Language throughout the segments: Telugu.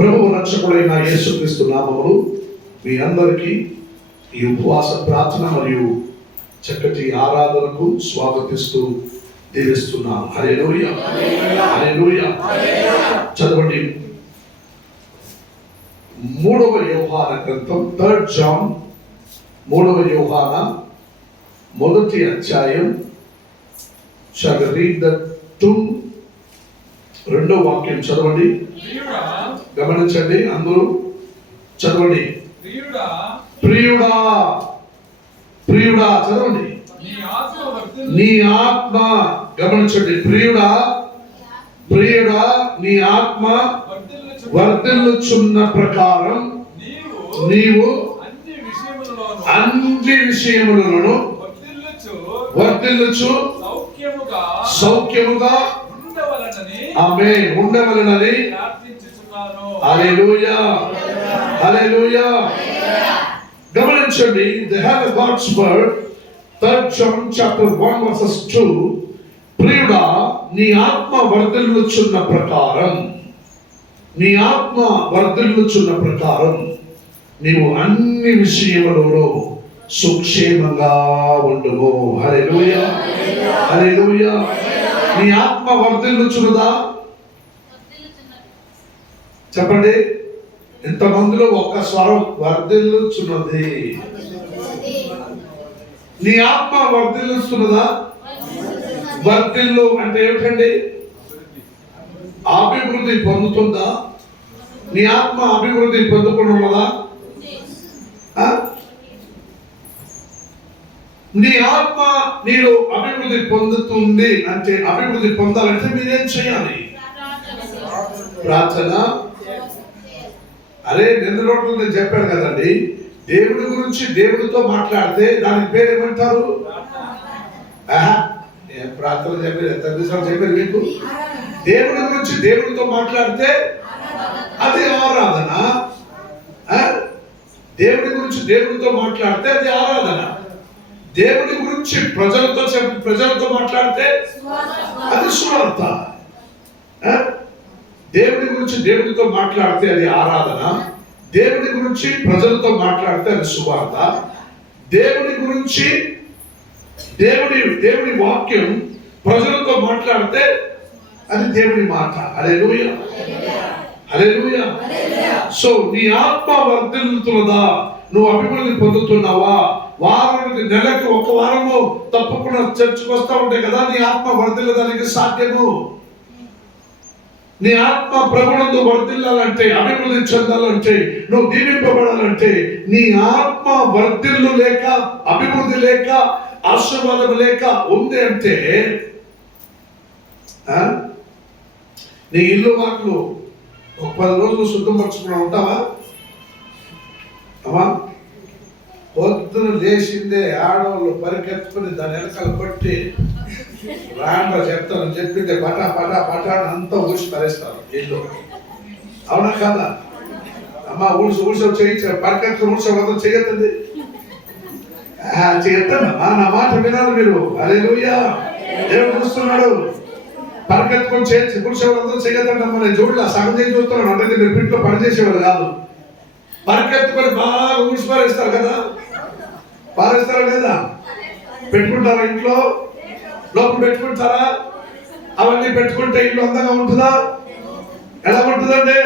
ప్రభువు రక్షకుడైన యేసుక్రీస్తు నామములు మీ అందరికీ ఈ ఉపవాస ప్రార్థన మరియు చక్కటి ఆరాధనకు స్వాగతిస్తూ దీవిస్తున్నాను. హల్లెలూయా, హల్లెలూయా. చదవండి 3వ యోహాన గ్రంథం 3rd John 3వ యోహాన 1వ అధ్యాయం. Shall we read the 2వ వాక్యం చదవండి. గమనించండి, అందరూ చదవండి. ప్రియుడా ప్రియుడా చదవండి. నీ ఆత్మ, గమనించండి, ప్రియుడా ప్రియుడా నీ ఆత్మ వర్ధిల్లుచున్న ప్రకారం నీవు అన్ని విషయములను వర్ధిల్లుచు సౌఖ్యముగా ఆమేన్ ఉండవలెనని హల్లెలూయా, హల్లెలూయా. గమనించండి, they have a God's word. 3rd John chapter 1 verses 2. ప్రియుడా నీ ఆత్మ వర్ధిల్లుచున్న ప్రకారం, నీ ఆత్మ వర్ధిల్లుచున్న ప్రకారం నీవు అన్ని విషయములలో సుక్షేమంగా ఉండుము. హల్లెలూయా, హల్లెలూయా. నీ ఆత్మ వర్ధిల్లుచున్నదా? చెప్పండి. ఇంతమందిలో ఒక్క స్వరం వర్ధిల్లుచున్నది. నీ ఆత్మ వర్ధిల్లుచున్నదా? వర్ధిల్లు అంటే ఏమిటండి? అభివృద్ధి పొందుతుందా? నీ ఆత్మ అభివృద్ధి పొందుకుని ఉన్నదా? నీ ఆత్మ నీలో అభివృద్ధి పొందుతుంది అంటే, అభివృద్ధి పొందాలంటే మీరేం చేయాలి? ప్రార్థన. అరే 2 రోజులు నేను చెప్పాను కదండి, దేవుడి గురించి దేవుడితో మాట్లాడితే దాని పేరు ఏమంటారు? ప్రార్థన చెప్పారు, ఎంత చెప్పారు మీకు? దేవుడి గురించి దేవుడితో మాట్లాడితే అది ఆరాధన. దేవుడి గురించి దేవుడితో మాట్లాడితే అది ఆరాధన. దేవుడి గురించి ప్రజలతో మాట్లాడితే అది సువార్త. దేవుడి గురించి దేవుడితో మాట్లాడితే అది ఆరాధన. దేవుడి గురించి ప్రజలతో మాట్లాడితే అది సువార్త. దేవుడి గురించి దేవుడి వాక్యం ప్రజలతో మాట్లాడితే అది దేవుడి మాట. హల్లెలూయా, హల్లెలూయా. సో నీ ఆత్మ వర్ధిల్లుతున్నదా? నువ్వు అభివృద్ధి పొందుతున్నావా? వారానికి, నెలకు ఒక వారము తప్పకుండా చర్చకు వస్తూ ఉంటాయి కదా, నీ ఆత్మ వర్ధిల్లడానికి సాధ్యము. నీ ఆత్మ ప్రభునందు వర్ధిల్లాలంటే, అభివృద్ధి చెందాలంటే, నువ్వు దీవింపబడాలంటే, నీ ఆత్మ వర్ధిల్లు లేక, అభివృద్ధి లేక, ఆశీర్వాదం లేక ఉంది అంటే, నీ ఇల్లు వాటిలో ఒక 10 రోజులు శుద్ధపరచుకున్నా ఉంటావా? అమ్మా, పొద్దున లేచిందే ఆడవాళ్ళు పరికెత్తుకుని దాని వెనకాల కొట్టి రాండ్రా చెప్తాను చెప్పిందే పటా పటా పటా అంతా ఊసి పరేస్తారు ఇల్లు. అవునా కాదా? అమ్మ ఊడ్చవు చేయించారు, పరికెత్తుకుని ఊడ్చవద్దు, చేయొద్దండి, చేయొద్దమ్మా. నా మాట వినాలి మీరు. హల్లెలూయా. దేవుడు చూస్తున్నాడు. పరికెత్తుకొని చేయించి ఊడ్చేవాళ్ళందరూ చేయొద్దండమ్మా. నేను చూడలే, సగం చేసి చూస్తున్నాను. అంటే మీరు ఇంట్లో పని చేసేవాళ్ళు కాదు. పరికెత్తుకొని బాగా ఊడ్చి పారేస్తారు కదా, పారేస్తారా లేదా? పెట్టుకుంటారా ఇంట్లో? లోపల పెట్టుకుంటారా? అవన్నీ పెట్టుకుంటే ఇల్లు అందంగా ఉంటుందా? ఎలా ఉంటుందండి?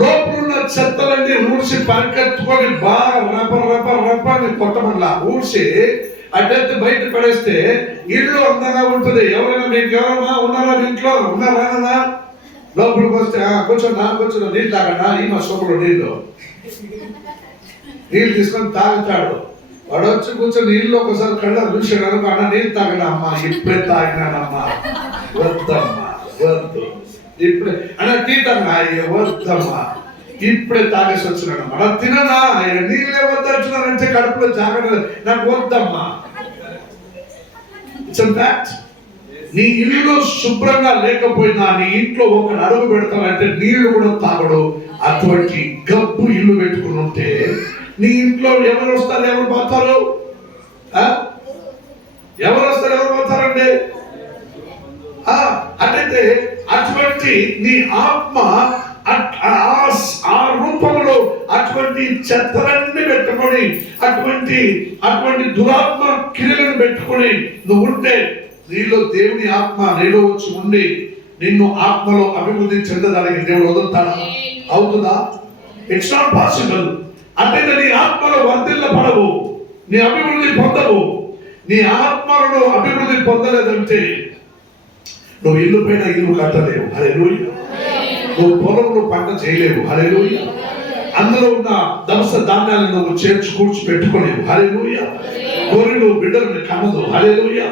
లోపలున్న చెత్తలన్నీ ఊడ్చి పరికెత్తుకొని బాగా రప్పని కొట్టమల్లా ఊడ్చి అడ్డెత్తి బయట పడేస్తే ఇల్లు అందంగా ఉంటుంది. ఎవరైనా మీకు ఎవరన్నా ఉన్నారా? ఇంట్లో ఉన్నారా? లోపలికి వస్తే కూర్చొని నీళ్ళు తాగండి, ఈ మా సోపులో నీళ్ళు తీసుకొని తాగుతాడు. వాడు వచ్చి కూర్చొని నీళ్ళు ఒకసారి కళ్ళ చూసాడు అనుకో, అన్న నీళ్ళు తాగండి అమ్మా. ఇప్పుడే తాగినానమ్మా. వద్దమ్మా, వద్దు. ఇప్పుడే అన్న టీ తాగనా? వద్దమ్మా, ఇప్పుడే తాగేసి వచ్చినానమ్మా. నాకు తిననా? నీళ్ళే వద్దంటున్నానంటే కడుపులో జాగ్రత్త, నాకు వద్దమ్మా. It's a fact. నీ ఇల్లు శుభ్రంగా లేకపోయినా నీ ఇంట్లో ఒక అడుగు పెడతానంటే నీళ్లు కూడా తాగడు. అటువంటి గబ్బు ఇల్లు పెట్టుకుని ఉంటే నీ ఇంట్లో ఎవరు వస్తారు, ఎవరు పోతారు? ఎవరు వస్తారు, ఎవరు పోతారండి? అంటే కాబట్టి నీ ఆత్మ ఆ రూపంలో అటువంటి చెత్తలన్నీ పెట్టుకొని అటువంటి దురాత్మ క్రియలను పెట్టుకొని నువ్వు ఉంటే నీలో దేవుని ఆత్మ నీలో వచ్చి ఉండి నిన్ను ఆత్మలో అభివృద్ధి చెందడానికి దేవుడు వదులుతాడా? అవుతుందా? It's not possible. అంటే నీ ఆత్మలో వర్ధిల్లపడవు, నీ అభివృద్ధి పొందవు. నీ ఆత్మలో అభివృద్ధి పొందలేదంటే నువ్వు ఇల్లు పైన ఇల్లు కట్టలేవు. హల్లెలూయా. నువ్వు పొలంలో పంట చేయలేవు. హల్లెలూయా. అందులో ఉన్న దవస ధాన్యాలను నువ్వు కూర్చి పెట్టుకోలేవు. హల్లెలూయా. గొర్రెలు బిడ్డల్ని కన్నదు. హల్లెలూయా.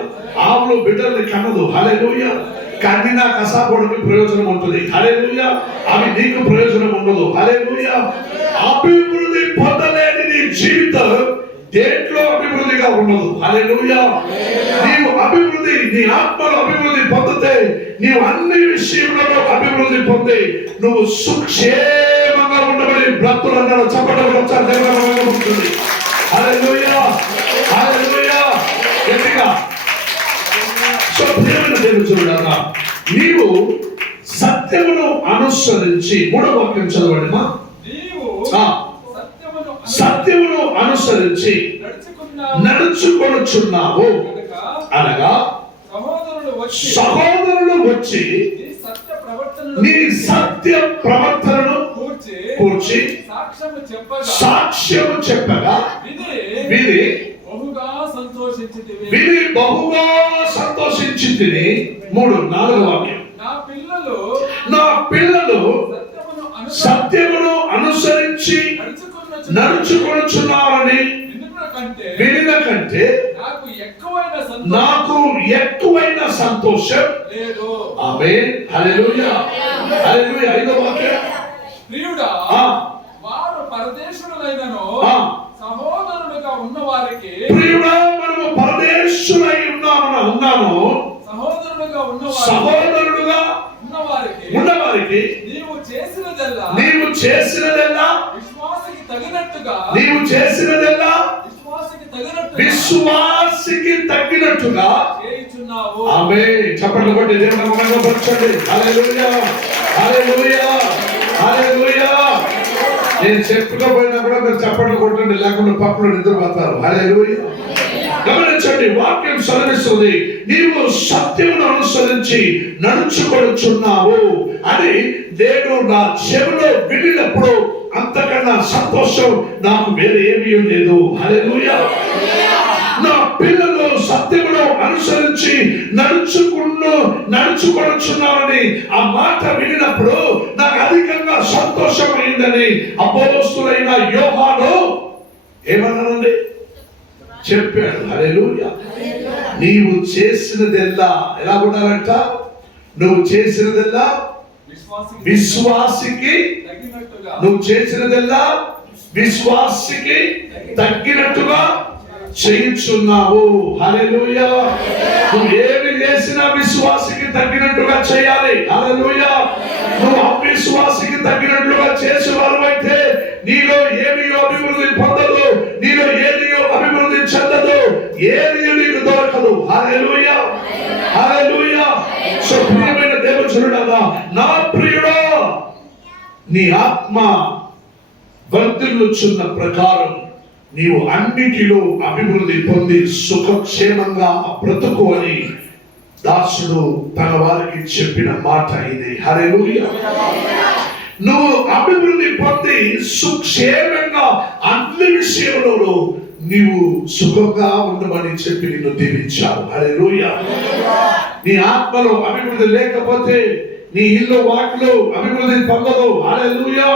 ఆవులు బిడ్డల్ని కన్నదు. హల్లెలూయా. కన్నినా కసాబోడికి ప్రయోజనం ఉంటుంది. హల్లెలూయా. అవి నీకు ప్రయోజనం ఉండదు. హల్లెలూయా. అభివృద్ధి పొందలేని నీ జీవితం దేంట్లో అభివృద్ధిగా ఉండదు. హల్లెలూయా. నీవు అభివృద్ధి, నీ ఆత్మలో అభివృద్ధి పొందితే నీవు అన్ని విషయంలో అభివృద్ధి పొంది నువ్వు సుక్షేమంగా ఉండబడి బ్రతుకులను చప్పట్లు ఉంటుంది. హల్లెలూయా. హల్లెలూయా. గట్టిగా. సో ప్రియమైన దేవుడా, నీవు సత్యమును అనుసరించి, మూడవ వాక్యం చదవండి. సత్యమును అనుసరించి నడుచుకొనుచున్నావు అనగా సహోదరులు వచ్చి నీ సత్య ప్రవర్తనను కూర్చి సాక్ష్యము చెప్పగా విని బహుగా సంతోషించితిని. 4వ వాక్యం. నా పిల్లలు సత్యమును అనుసరించి నడుచుకొనుచున్నారని వినిన కంటే నాకు ఎక్కువైన సంతోషం లేదు. ఆమేన్. హల్లెలూయా. హల్లెలూయా. 5వ వాక్యం. ప్రియుడా, వారు పరదేశులైనను సహోదరులుగా ఉన్న వారికి, ప్రియుడా మనము పరదేశులై ఉన్నాము సహోదరులుగా ఉన్న వారికి నీవు చేసినదెల్లా విశ్వాసికి తగినట్టుగా చేయుచున్నావు. ఆమేన్. చప్పట్లు కొట్టి దేవుని మహిమపరచండి. హల్లెలూయా. హల్లెలూయా. హల్లెలూయా. నేను చెప్పుకోపోయినా కూడా మీరు చప్పట్లు కొట్టండి, లేకుండా పక్కన నిద్రపోతారు. హల్లెలూయా. గమనించండి, వాక్యం సెలవిస్తుంది నీవు సత్యమును అనుసరించి నడుచుకొనుచున్నావు అని నేను నా చెవిలో వినినప్పుడు అంతకన్నా సంతోషం నాకు వేరే ఏమీ లేదు. హల్లెలూయా. నా పిల్లలు సత్యమును అనుసరించి నడుచుకొనుచున్నారని ఆ మాట వినినప్పుడు నాకు అధికంగా సంతోషం అయిందని అపోస్తలుడైన యోహాను ఏమన్నారండి? చెప్పాడు. హల్లెలూయా. నీవు చేసినదెల్లా ఎలా ఉండాలంట? నువ్వు చేసినదెల్లా విశ్వాసికి, నువ్వు చేసినదెల్లా విశ్వాసికి తగ్గినట్టుగా చేయించున్నావు. హల్లెలూయా. నువ్వు ఏమి చేసినా విశ్వాసికి తగ్గినట్టుగా చేయాలి. హల్లెలూయా. నువ్వు అవిశ్వాసికి తగ్గినట్లుగా చేసేవారైతే నీలో ఏమీ అభివృద్ధి పొందదు, నీలో ఏది అభివృద్ధి చెందదు, ఏది నీకు దొరకదు. హల్లెలూయా. హల్లెలూయా. సో ప్రియమైన దేవుడా, నా ప్రియుడా, నీ ఆత్మ వర్ధిల్లుచున్న ప్రకారం నీవు అన్నిటిలో అభివృద్ధి పొంది సుఖక్షేమంగా బ్రతుకు అని దాసుడు తన వారికి చెప్పిన మాట ఇది. హల్లెలూయా. నువ్వు అభివృద్ధి పొంది సుక్షేమంగా అన్ని విషయంలో నీవు సుఖంగా ఉండమని చెప్పి నిన్ను దీవించావు. హల్లెలూయా. నీ ఆత్మలో అభివృద్ధి లేకపోతే నీ ఇల్లు వాటిలో అభివృద్ధి పొందదు. హల్లెలూయా.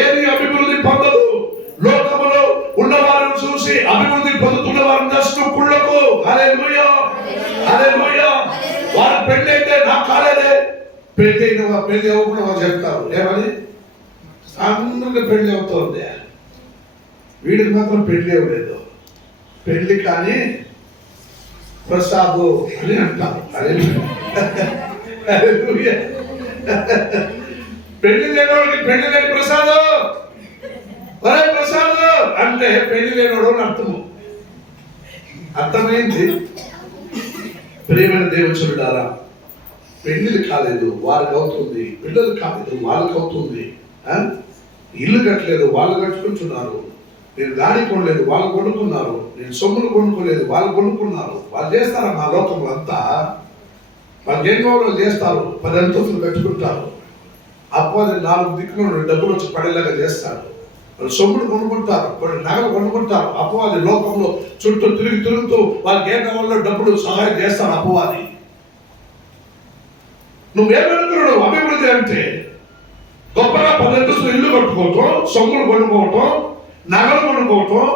ఏది అభివృద్ధి పొందదు. లోకములో ఉన్నవారిని చూసి అభివృద్ధి పొందుతున్న వారిని నష్టం కుళ్ళకు. హల్లెలూయా. హల్లెలూయా. వారు పెళ్లి అయితే నాకు కాలేదే, పెళ్లి అవ్వకుండా వారు చెప్తారు. ఏమని? అందరికీ పెళ్లి అవుతుంది, వీడికి మాత్రం పెళ్లి అవ్వలేదు. పెళ్లి కానీ ప్రసాదు అని అంటారు. పెళ్లి లేనివాడికి పెళ్లి లేని ప్రసాదు, ప్రసాదు అంటే పెళ్లి లేనివాడు అని అర్థము. అర్థమైంది. ప్రియమైన దేవుచులారా, పెళ్లిళ్ళు కాలేదు వారికి అవుతుంది, పిల్లలు కాలేదు వాళ్ళకి అవుతుంది, ఇల్లు కట్టలేదు వాళ్ళు కట్టుకుంటున్నారు, నేను గాడి కొనలేదు వాళ్ళు కొనుక్కున్నారు, నేను సొమ్ములు కొనుక్కోలేదు వాళ్ళు కొనుక్కున్నారు. వాళ్ళు చేస్తారా మా లోకంలో అంతా? వాళ్ళు ఏం కావాలో చేస్తారు, 10 అంతస్తులు కట్టుకుంటారు. అప్పది 4 దిక్కులు డబ్బులు వచ్చి పడేలాగా చేస్తాడు. వాళ్ళు సొమ్ములు కొనుక్కుంటారు, కొన్ని నగలు కొనుక్కుంటారు. అపవాది లోకంలో చుట్టూ తిరుగుతూ వాళ్ళకి ఏ కావాలో డబ్బులు సహాయం చేస్తాడు అపవాది. నువ్వేమనుకున్నావు అభివృద్ధి అంటే? గొప్పగా 10 అంతస్తులు ఇల్లు కట్టుకోవటం, సొమ్ములు కొనుక్కోవటం, నగలు కొనుక్కోవటం,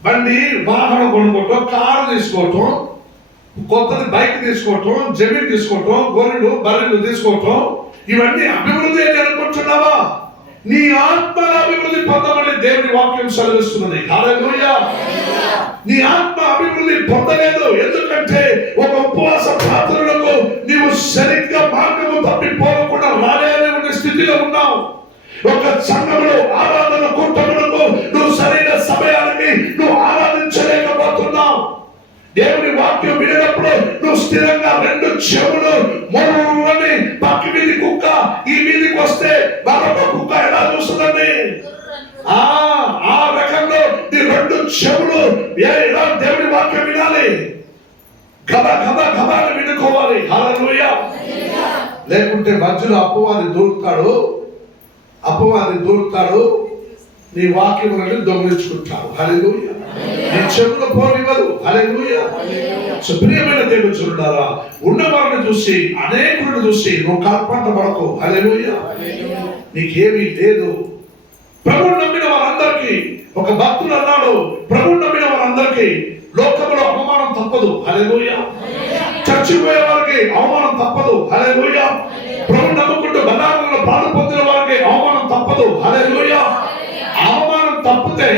బండి వాహనం కొనుక్కోవటం, కారు తీసుకోవటం, కొత్తది బైక్ తీసుకోవటం, జమీన్ తీసుకోవటం, గొర్రెలు బర్రెలు తీసుకోవటం, ఇవన్నీ అభివృద్ధి అని అనుకుంటున్నావా? నీ ఆత్మల అభివృద్ధి పొందమని దేవుని వాక్యం సెలవిస్తున్నది. హల్లెలూయా. నీ ఆత్మ అభివృద్ధి పొందలేదు. ఎందుకంటే ఒక ఉపవాస ప్రార్థనలకు నీవు సరిగ్గా మార్గము తప్పిపోకుండా రాలేని ఉన్న స్థితిలో ఉన్నావు. ఒక సంఘంలో ఆరాధన కూటములకు నువ్వు సరైన సమయానికి నువ్వు ఆరాధించలేకపోతున్నావు. దేవుని వాక్యం వినేటప్పుడు నువ్వు స్థిరంగా 2 చెవులు మొర్రని పక్క వీధి కుక్క ఈ వీధికి వస్తే మరొక కుక్క ఎలా చూస్తుందండి? ఆ రకంలో నీ 2 చెవులు ఎలా దేవుని వాక్యం వినాలి, గబ గబ గబాన్ని వినుకోవాలి. హల్లెలూయా. లేకుంటే మధ్యలో అపవాది దూరుతాడు, నీ వాక్యములను దొంగిలించుకుంటాడు. హల్లెలూయా. నీ చెవులు పోనివ్వదు. హల్లెలూయా. ప్రియమైన దేవుని చూడారా, ఉన్నవారిని చూసి అనేకులను చూసి నువ్వు కల్పంట పడకు. హల్లెలూయా. నీకేమీ లేదు. ప్రభువు నమ్మిన వారందరికీ, ఒక భక్తుడు అన్నాడు, ప్రభువు నమ్మిన వారందరికీ లోకంలో అవమానం తప్పదు. హల్లెలూయా. చచ్చిపోయే వారికి అవమానం తప్పదు. హల్లెలూయా. ప్రభు నమ్ముకుంటూ బలాలలో పాలు పొందిన వారికి అవమానం తప్పదు. హల్లెలూయా. అవమానం తప్పితే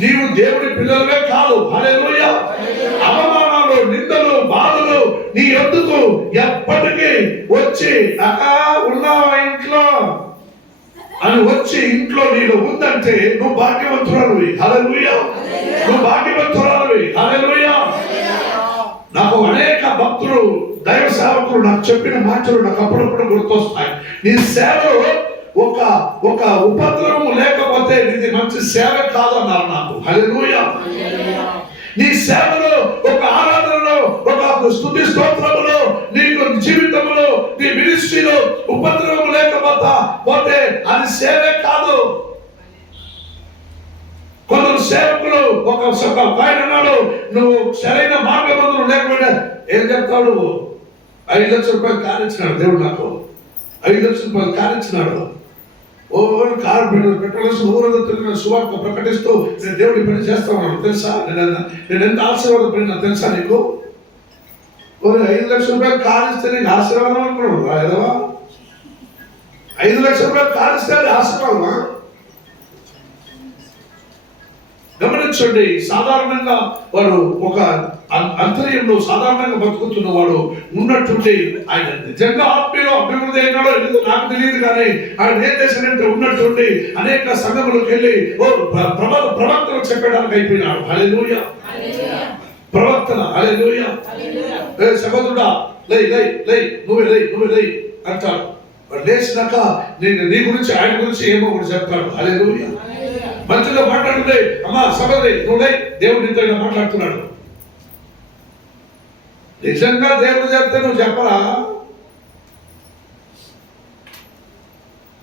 నీవు దేవుడి పిల్లలే కాదు. హల్లెలూయా. అవమానాలు, నిందలు, బాధలు నీ యొద్దకు ఎప్పటికీ వచ్చి ఉన్నావా ఇంట్లో అని వచ్చి ఇంట్లో నీలో ఉందంటే నువ్వు భాగ్యవంతురాలివి. హల్లెలూయా. నువ్వు భాగ్యవంతురాలివి. హల్లెలూయా. నాకు అనేక భక్తులు, దైవ సేవకులు నాకు చెప్పిన మాటలు నాకు అప్పుడప్పుడు గుర్తొస్తాయి. నీ సేవలో ఒక ఉపద్రవం లేకపోతే ఇది మంచి సేవ కాదన్నారు నాకు. హల్లెలూయా. నీ సేవలో, ఒక ఆరాధనలో, ఒక స్తుతి స్తోత్రములో, నీకు జీవితంలో, నీ మినిస్ట్రీలో ఉపద్రవం లేకపోతే అది సేవే కాదు. కొందరు సేవకులు ఒక ఆయన అన్నాడు, నువ్వు సరైన మార్గబంధులు లేకపోయినా ఏం చెప్తాడు? 5 లక్షల రూపాయలు కానిచ్చినాడు దేవుడు నాకు. 5 లక్షల రూపాయలు కానిచ్చినాడు. కారు పెట్టవలసిన ఊరంతా తిరిగిన సువార్త ప్రకటిస్తూ నేను దేవుడి పని చేస్తా ఉన్నాను తెలుసా? నేను ఎంత ఆశీర్వాదపడినా తెలుసా నీకు? 5 లక్షల రూపాయలు కానిస్తే నీకు ఆశీర్వాదం అనుకున్నాడు రాయదవా? 5 లక్షల రూపాయలు కానిస్తే అది ఆశీర్వాదమా? గమనించండి. సాధారణంగా వాడు ఒక అంతర్యంలో సాధారణంగా బతుకుతున్న వాడు ఉన్నట్టుండి ఆయన నిజంగా ఆత్మీయులో అభివృద్ధి అయినాడో ఎందుకు నాకు తెలియదు, కానీ ఆయన ఏం చేశాడంటే ఉన్నట్టుండి అనేక సంఘములకు వెళ్ళి ప్రవక్తలు చెప్పడానికి అయిపోయినాడు. హల్లెలూయా. ప్రవక్తన. హల్లెలూయా. సహోదరుడా లై నువ్వే లై అంటాడు. వాడు లేచినాక నీ గురించి ఆయన గురించి ఏమో కూడా చెప్తాడు. హల్లెలూయా. మధ్యలో మాట్లాడుతుంటే అమ్మా సహోదరి నువ్వే దేవుడు నీతో మాట్లాడుతున్నాడు. నిజంగా దేవుడు చెప్తే నువ్వు చెప్పరా?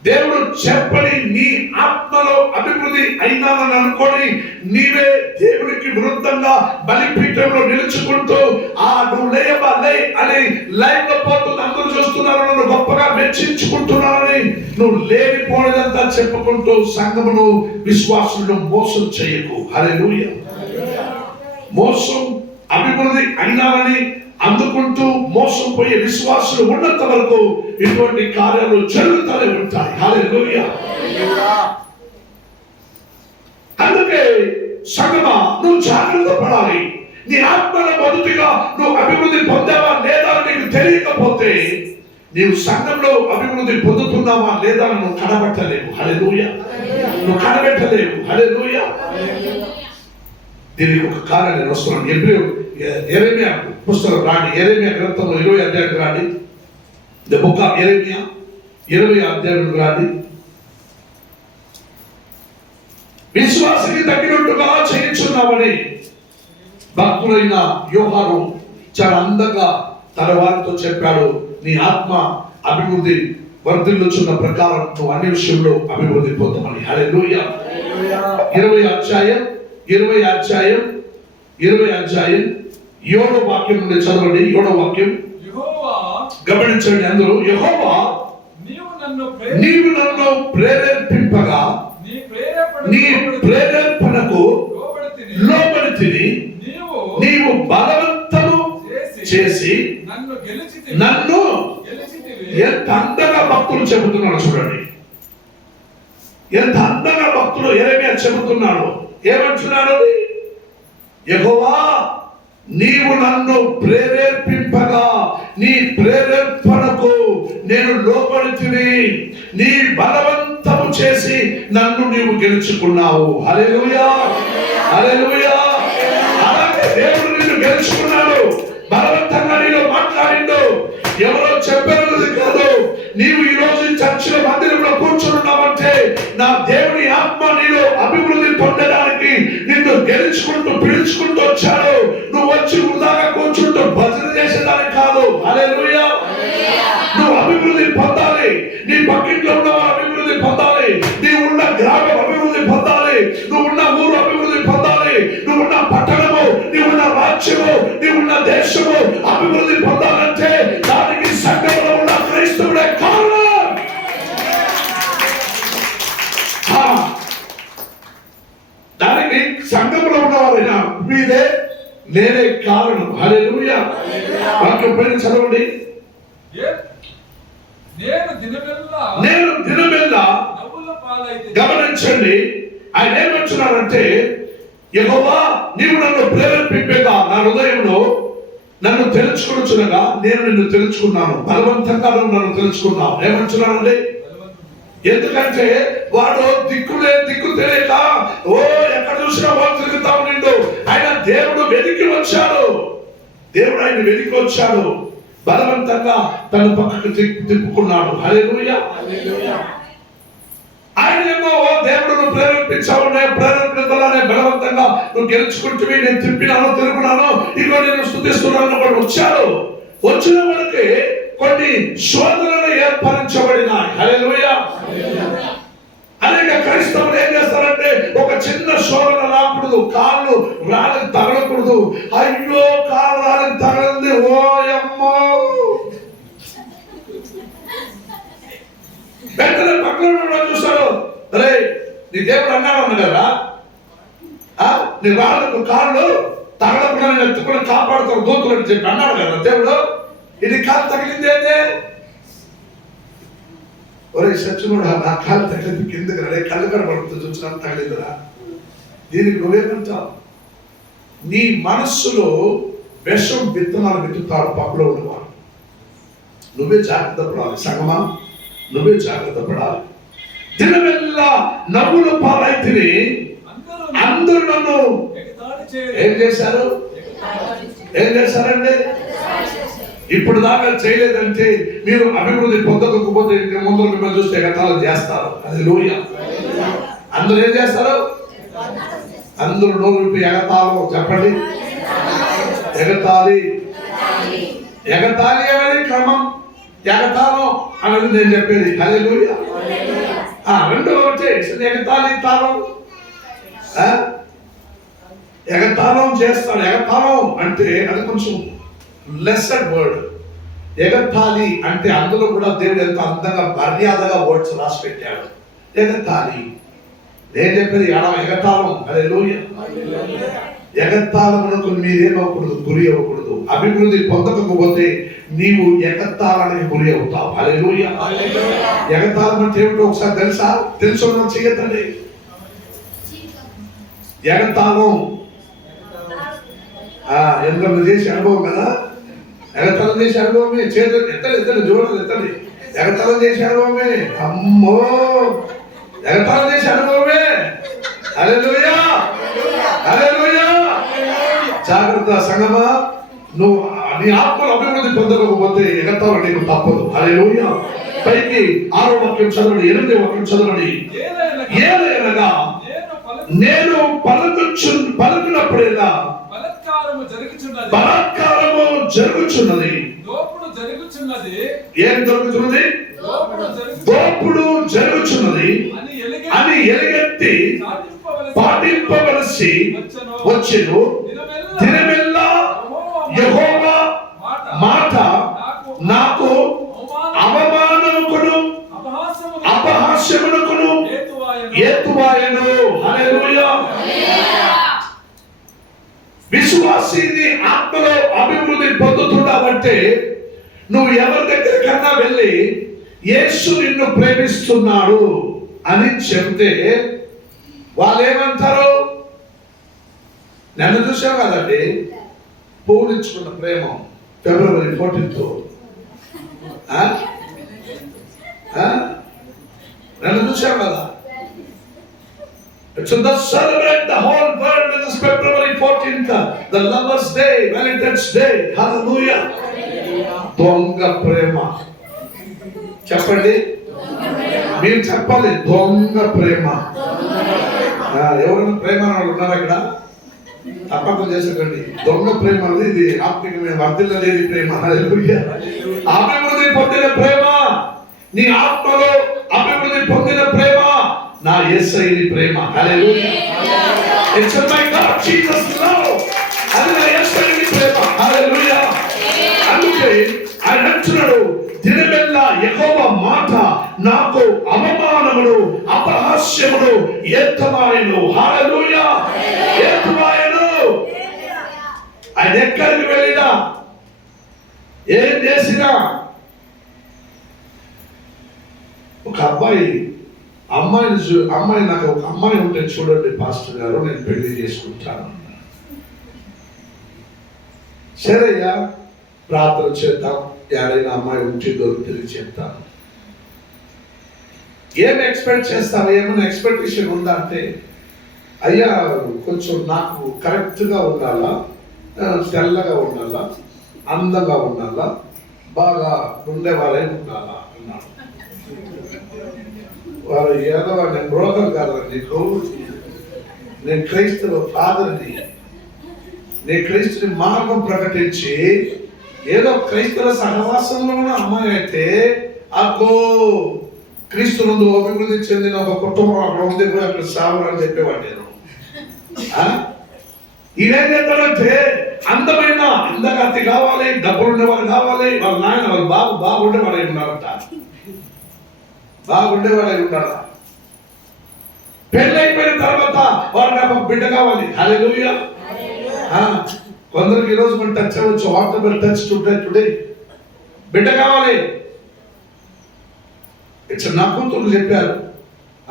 దేవుడు చెప్పని నీ ఆత్మలో అభివృద్ధి అయినానని అనుకొని నీవే దేవుడికి విరుద్ధంగా బలిపీఠంలో నిలుచుకుంటూ నువ్వు లే అని లైవ్ లో పోతుంది, అందరూ చూస్తున్నారు, నన్ను గొప్పగా మెచ్చించుకుంటున్నారని నువ్వు లేనిపోయినంతా చెప్పుకుంటూ సంఘమును, విశ్వాసులను మోసం చేయకు. హల్లెలూయా. మోసం అభివృద్ధి అయినానని అందుకుంటూ మోసం పోయే విశ్వాసులు ఉన్నంత వరకు ఇటువంటి కార్యాలు జరుగుతూనే ఉంటాయి. హల్లెలూయా. అందుకే సంగమా నువ్వు జాగ్రత్త పడాలి. నీ ఆత్మల మొదటిగా నువ్వు అభివృద్ధి పొందావా లేదా నీకు తెలియకపోతే నీవు సంఘంలో అభివృద్ధి పొందుతున్నావా లేదా నువ్వు కనబెట్టలేవు. హల్లెలూయా. నువ్వు కనబెట్టలేవు. హల్లెలూయా. దీనికి ఒక కారణం నేను వస్తున్నాను. యెరెమీయా పుస్తకం రాండి. యెరెమీయా గ్రంథంలో 20 అధ్యాయం రాండి. ద బుక్ ఆఫ్ యెరెమియా 20వ అధ్యాయం రాది. విశ్వాసికి తగినట్టుగా చేయించున్నామని భక్తుడైన యోహాను చాలా అందంగా తన వారితో చెప్పాడు. నీ ఆత్మ అభివృద్ధి వర్ధిల్లుచున్న ప్రకారం నువ్వు అన్ని విషయంలో అభివృద్ధి పొందమని. హల్లెలూయా. 20వ అధ్యాయం 7వ వాక్యం నుండి చదవండి. 7వ వాక్యం గమనించండి. అందరూ యెహోవా నీవు నన్ను ప్రేరేపింపగా నీ ప్రేరేపణకు లోబడితిని. నీవు బలవంతము చేసి నన్ను ఎంత అందంగా భక్తులు చెబుతున్నాడు చూడండి. ఎంత అందంగా భక్తులు యెరెమయా చెబుతున్నాడు. ఏమంటున్నాడు? యెహోవా నీవు నన్ను ప్రేరేపింపగా నీ ప్రేరేపణకు నేను లోబడితిని. నీ బలవంతము చేసి నన్ను నీవు గెలుచుకున్నావు. హల్లెలూయా, హల్లెలూయా. అలాగే దేవుడు నిన్ను గెలుచుకున్నాడు. బలవంతంగా నీలో మాట్లాడిండు. ఎవరో చెప్పినది కాదు. నీవు ఈ రోజు చర్చిలో మందిరంలో కూర్చున్నావంటే నా దేవుని ఆత్మ నీలో అభివృద్ధి పొందడానికి నిన్ను గెలుచుకుంటూ పిలుచుకుంటూ వచ్చాడు. నువ్వు వచ్చి వృధాగా కూర్చుంటూ భజన చేసేదానికి కాదు. హల్లెలూయా. నువ్వు అభివృద్ధి పొందాలి. నీ పక్కింట్లో ఉన్న వారు అభివృద్ధి పొందాలి. నీవు ఉన్న గ్రామం అభివృద్ధి పొందాలి. నువ్వు ఉన్న ఊరు అభివృద్ధి పొందాలి. నువ్వు ఉన్న పట్టణము, నీవు ఉన్న రాజ్యము, నీవు ఉన్న దేశము అభివృద్ధి పొందాలంటే దానికి సంఘంలో ఉన్న క్రైస్తవుడే కారణం. దానికి సంఘంలో ఉన్నవారైనా మీదే నేనే కారణం. హల్లెలూయా. వాక్యం పైన చదవండి. నేను దినమెల్లా గమనించండి. ఆయన ఏమంటున్నారంటే యెహోవా నీవు నన్ను ప్రేరేపింపగా నా హృదయంలో నన్ను తెలుసుకొనుచునగా నేను నిన్ను తెలుసుకున్నాను. బలవంతంగా నన్ను తెలుసుకున్నాను. ఏమంటున్నానండి? ఎందుకంటే వాడు దిక్కు తెలియక ఎక్కడ చూసినా వాడు తిరుగుతా ఉండిండు. ఆయన దేవుడు వెలికి వచ్చాడు. దేవుడు ఆయన వెలికి వచ్చాడు. బలవంతంగా తన పక్కకు తిప్పుకున్నాడు. హల్లెలూయా. ఆయన ఏమో దేవుడు ప్రేరేపించావు, నేను ప్రేరేపించాలనే బలవంతంగా నువ్వు గెలుచుకుంటువి, నేను తిరుగున్నాను, ఇగో నేను స్తుతిస్తున్నాను కూడా వచ్చాడు. వచ్చిన మనకి కొన్ని శోధనలు ఏర్పరచబడినాయి. హల్లెలూయా. అనేక క్రైస్తవులు ఏం చేస్తారంటే ఒక చిన్న శోధన రాకూడదు, కాళ్ళు రాళ్ళకి తగలకూడదు. అయ్యో కాళ్ళు రాళ్ళకి తగలింది, ఓ అమ్మో, వెంటనే పక్కన చూస్తాడు. అరే నీ దేవుడు అన్నాడు కదా, నీ రాళ్ళకు కాళ్ళు తగలకుండా నేను ఎత్తుకుని కాపాడుతారు దూతులు అని చెప్పి అన్నాడు కదా దేవుడు. ఇది కాలు తగిలింది అయితే ఒరే సచ్చినోడా, నా కాలు తగిలింది కిందకి రే, కళ్ళు కనబడుతుంది చూసినా తగిలిందిరా. దీనికి నువ్వేమంటావు? నీ మనస్సులో విషం విత్తనాలు విత్తుతారు పక్కలో ఉన్నవారు. నువ్వే జాగ్రత్త పడాలి. సంగమా, నువ్వే జాగ్రత్త పడాలి. దినమెల్లా నవ్వుల పాలైతిని. అందరూ నన్ను ఏం చేశారు? ఏం చేశారండి? ఇప్పుడు దాకా చేయలేదంటే మీరు అభివృద్ధి పొందకపోతే ముందు మిమ్మల్ని చూస్తే ఎగతాళం చేస్తారు. అది లోయ. అందరూ ఏం చేస్తారు? అందరూ నోరు విప్పి ఎగతాళం చెప్పండి. ఎగతాళి, ఎగతాళి అనేది క్రమం, ఎగతాళం అనేది నేను చెప్పేది. హల్లెలూయా. రెండు వచ్చే ఎగతాళి తాళం. ఎగతాళం చేస్తాడు. ఎగతాళం అంటే అది కొంచెం లెస్సర్ వర్డ్. ఎగతాళి అంటే అందులో కూడా దేవుడు ఎంత అందంగా మర్యాదగా వర్డ్స్ రాసి పెట్టాడు. ఎగతాళి నేను చెప్పేది ఎగతాళం. హల్లెలూయా. ఎగతాళమునకు మీరేమవకూడదు, గురి అవ్వకూడదు. అభివృద్ధి పొందకపోతే నీవు ఎగతాళానికి గురి అవుతావు. హల్లెలూయా. ఎగతాళం అంటే ఏమిటో ఒకసారి తెలుసా? తెలుసుకున్నాం చేయొద్దండి. ఎగతాళం ఎంత చేసే అనుభవం కదా. ఎగతాళం చేసే అనుభవమే. చేతులు ఎత్తండి, జోడలు ఎత్తండి. ఎగతాళం చేసే అనుభవమే. అమ్మో, ఎగతాళం చేసే అనుభవమే. హల్లెలూయా, హల్లెలూయా. జాగ్రత్త సంగమా, నువ్వు నీ ఆత్మలో అభివృద్ధి అభివృద్ధి పొందకపోతే ఎగతాళి నీకు తప్పదు. హల్లెలూయా. పైకి 6వ వాక్యం చదవండి, 8వ వాక్యం చదవండి. ఏలయనగా నేను పలుకున్నప్పుడేలా బలాత్కారము జరుగుచున్నది. ఏం జరుగుతున్నది? దోపుడు జరుగుచున్నది అని ఎలుగెత్తి పాటింపవలసి వచ్చెను. దినమెల్లా యెహోవా మాట నాకు అవమానముకును అపహాస్యమునకును హేతువాయెను. హల్లెలూయా. విశ్వాసిని ఆత్మలో అభివృద్ధి పొందుతున్నావంటే నువ్వు ఎవరి దగ్గరికన్నా వెళ్ళి యేసు నిన్ను ప్రేమిస్తున్నాడు అని చెప్తే వాళ్ళు ఏమంటారు? నన్ను చూసావు కదండి, పూనించుకున్న ప్రేమ ఫిబ్రవరి 14th. నన్ను చూసావు కదా. So let's celebrate the whole world with this February 14th, the Lovers' Day, Valentine's Day. Hallelujah. దొంగ ప్రేమ. చెప్పండి, మీరు చెప్పాలి. దొంగ ప్రేమ. ఎవరైనా ప్రేమ ఉన్నారా ఇక్కడ? తప్పకుండా చేసేటండి. దొంగ ప్రేమ అనేది ఇది ఆత్మికమైన వర్ధిల్లలేని ప్రేమ. హల్లెలూయా. అభివృద్ధి పొందిన ప్రేమ, నీ ఆత్మలో అభివృద్ధి పొందిన ప్రేమ నా యేసయ్యని ప్రేమ. Hallelujah. It's my God Jesus love. అది నా యేసయ్యని ప్రేమ. హల్లెలూయా. అందుకే ఆయన అంటున్నాడు, దినమెల్లా యెహోవా మాట నాకు అవమానమును అపహాస్యమును హేతువాయెను. హల్లెలూయా. హేతువాయెను. ఆయన ఎక్కడికి వెళ్ళినా ఏం చేసినా ఒక అమ్మాయి నాకు ఒక అమ్మాయి ఉంటే చూడండి పాస్టర్ గారు, నేను పెళ్లి చేసుకుంటాను. సరేయ్యా, ప్రార్థన చేద్దాం. ఎవరైనా అమ్మాయి ఉంటే దొరికితే చెప్తాను. ఏం ఎక్స్పెక్ట్ చేస్తావు? ఏమైనా ఎక్స్పెక్టేషన్ ఉందా అంటే, అయ్యా కొంచెం నాకు కరెక్ట్గా ఉండాలా, తెల్లగా ఉండాలా, అందంగా ఉండాలా, బాగా ఉండేవాళ్ళే ఉండాలా అన్నాడు. వారు ఏదో నేను బ్రోకర్ కాదు, నీకు నేను క్రైస్తవ ఫాదర్ని, నేను క్రైస్తుని మార్గం ప్రకటించి ఏదో క్రైస్తవ సహవాసంలో ఉన్న అమ్మాయి అయితే అబ్బో క్రీస్తు నందు అభివృద్ధి చెందిన ఒక కుటుంబం అక్కడ ఉంది, అక్కడ సావరని చెప్పేవాడు నేను. ఈయనేం చేస్తాడంటే అందమైన అందగత్తి కావాలి, డబ్బులు ఉండేవాడు కావాలి, వాళ్ళ నాయన వాళ్ళ బాగుండేవాడు అయి ఉన్నారంట. బాగుండేవాడు అయి ఉండాలా. పెళ్ళైపోయిన తర్వాత వాడు నాకు ఒక బిడ్డ కావాలి. హల్లెలూయా. కొందరికి ఈరోజు మనం టచ్ అవ్వచ్చు, వాటర్ టచ్ టుడే బిడ్డ కావాలి. నా కూతురు చెప్పారు,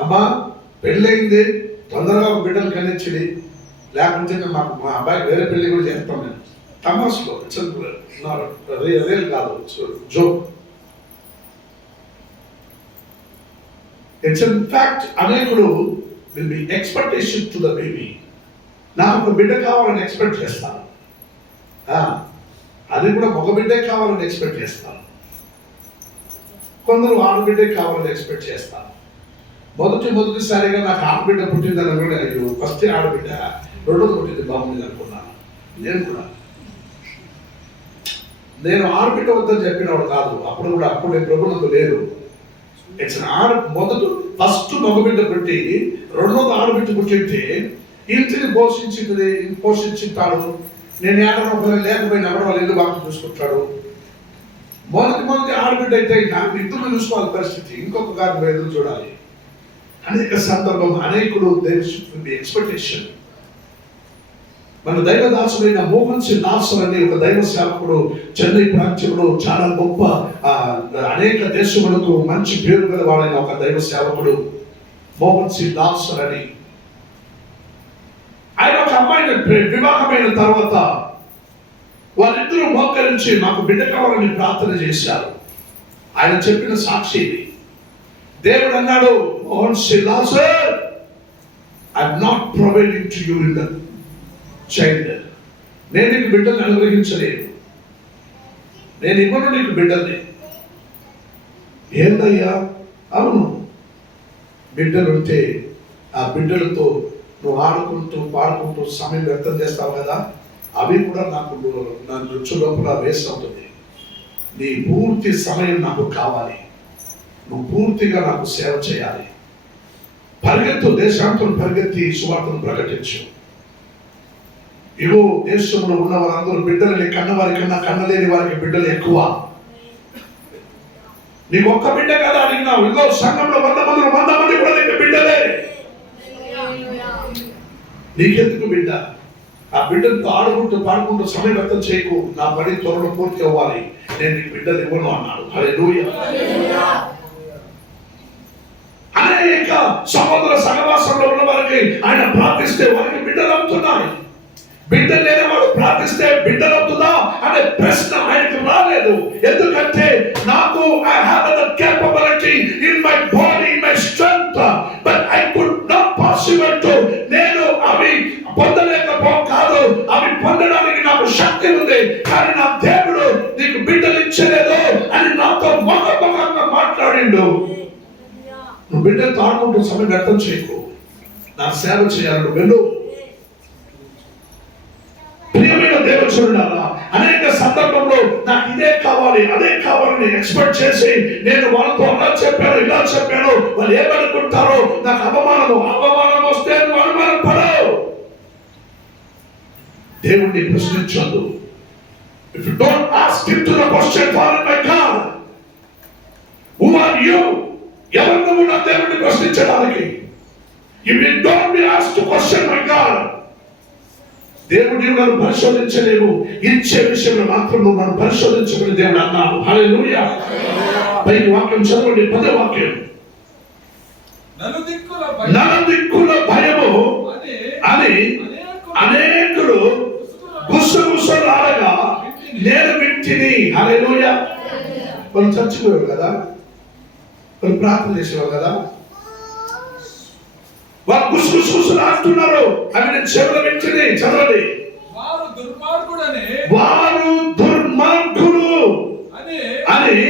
అమ్మా పెళ్ళయింది, తొందరగా ఒక బిడ్డలు కనిచ్చింది, లేకపోతే మాకు మా అబ్బాయి వేరే పెళ్లి కూడా చేస్తాం. నేను తమాస్లో రియల్ కాదు, joke. It's in fact Anekudu will be expectation to the baby. నాకు ఒక బిడ్డ కావాలని ఎక్స్పెక్ట్ చేస్తాను. అది కూడా ఒక బిడ్డే కావాలని ఎక్స్పెక్ట్ చేస్తాను. కొందరు ఆడబిడ్డే కావాలని ఎక్స్పెక్ట్ చేస్తాను. మొదటిసారిగా నాకు ఆడబిడ్డ పుట్టిందని కూడా నేను ఫస్ట్ ఆడబిడ్డ, రెండోది పుట్టింది బాగుంది అనుకున్నాను. నేను ఆడబిడ్డ వద్దని చెప్పినవాడు కాదు. అప్పుడు నేను ప్రభుత్వం లేదు. ఇట్స్ ఫస్ట్ మగబిడ్డ పుట్టి రెండోది ఆడబిడ్డ పుట్టింటే ఇంటిని పోషించుంటాడు. నేను ఏడవడం లేకపోయినా కూడా వాళ్ళు ఇల్లు బాగా చూసుకుంటాడు. మొదటి ఆడబిడ్డ అయితే నాకు ఇద్దరు చూసుకోవాలి పరిస్థితి, ఇంకొక గారి ఎదురు చూడాలి. అనేక సందర్భం అనేకుడు ఎక్స్పెక్టేషన్. మన దైవ దాసుడైన మోహన్ సి నాసర్ అనే ఒక దైవ సేవకుడు చెన్నై ప్రాంతంలో చాలా గొప్ప అనేక దేశములకు మంచి పేరు గల వాడైన ఒక దైవ సేవకుడు మోహన్ సి నాసర్ అని. ఆయన ఒక అమ్మాయిని వివాహమైన తర్వాత వారిద్దరూ మోకరించి నాకు బిడ్డ కావాలని ప్రార్థన చేశారు. ఆయన చెప్పిన సాక్షి ఇది. దేవుడు అన్నాడు, Mohan C Nasser, I'm not providing to you in the child. నేను నీకు బిడ్డను అనుగ్రహించలేదు. నేను ఇవ్వను నీకు బిడ్డల్ని. ఏందయ్యా? అవును, బిడ్డలుంటే ఆ బిడ్డలతో నువ్వు ఆడుకుంటూ పాడుకుంటూ సమయం వ్యర్థం చేస్తావు కదా, అవి కూడా నాకు నా నృత్య లోపల వేస్ట్ అవుతుంది. నీ పూర్తి సమయం నాకు కావాలి, నువ్వు పూర్తిగా నాకు సేవ చేయాలి. పరిగెత్తు, దేశాంతం పరిగెత్తి సువార్తను ప్రకటించు. ఇగో దేశంలో ఉన్న వారందరూ బిడ్డలని కన్నవారి కన్నా కన్నలేని వారికి బిడ్డలు ఎక్కువ. నీకు ఒక్క బిడ్డ కదా అడిగినావు, ఇగో సంఘంలో 100 మంది కూడా నీకు బిడ్డలే. నీకెందుకు బిడ్డ? ఆ బిడ్డలతో ఆడుకుంటూ పాడుకుంటూ సమయం వ్యర్థం చేయకు. నా పని త్వరలో పూర్తి అవ్వాలి, నేను నీకు బిడ్డలు ఇవ్వను అన్నాడు. హల్లెలూయా. అనేక సహోదర సహవాసంలో ఉన్న వారికి ఆయన ప్రార్థిస్తే వారికి బిడ్డలు అవుతున్నాయి. బిడ్డలు లేని వాడు ప్రార్థిస్తే బిడ్డలు అవుతుందా అనే ప్రశ్న ఆయనకు రాలేదు. ఎందుకంటే నాకు I have the capability in my body, in my strength, but I could not possible to. నేను అవి కాదు, అవి పొందడానికి నాకు శక్తి ఉంది, కానీ నా దేవుడు నీకు బిడ్డలు ఇచ్చలేదు అని నాతో ముఖముఖంగా మాట్లాడిండు. నువ్వు బిడ్డలతో ఆడుకుంటూ సమయం వ్యర్థం చేయకు, నా సేవ చేయాలి, వెళ్ళు. ప్రియమైన దేవుడున్నారా, అనేక సందర్భంలో నాకు ఇదే కావాలి అదే కావాలని ఎక్స్పెక్ట్ చేసి నేను వాళ్ళతో అలా చెప్పాను ఇలా చెప్పాను, వాళ్ళు ఏమనుకుంటారో, నాకు అవమానం వస్తే నువ్వు అనుమానం పడవు. దేవుణ్ణి ప్రశ్నించొద్దు. If you don't ask him to the question, Father my God, who are you? ఎవరు నువ్వు నా దేవుణ్ణి ప్రశ్నించడానికి? If you don't be asked to question my God, దేవుడు నన్ను పరిశోధించలేవు, ఇచ్చే విషయంలో మాత్రం నువ్వు నన్ను పరిశోధించమని దేవుడు అన్నాడు. హల్లెలూయా. పైకి వాక్యం చదవండి, 10వ వాక్యం. నలుదిక్కుల భయము అని అనేకులు గుసగుసలాడగా నేను వింటిని. హల్లెలూయా. వాళ్ళు చచ్చిపోయారు కదా, వాళ్ళు ప్రార్థన చేసేవారు కదా, వాళ్ళు గుసగుసలాడుతున్నారు, అవి నేను చెవుల వింటిని. చదవండి. వారు దుర్మార్గులు అని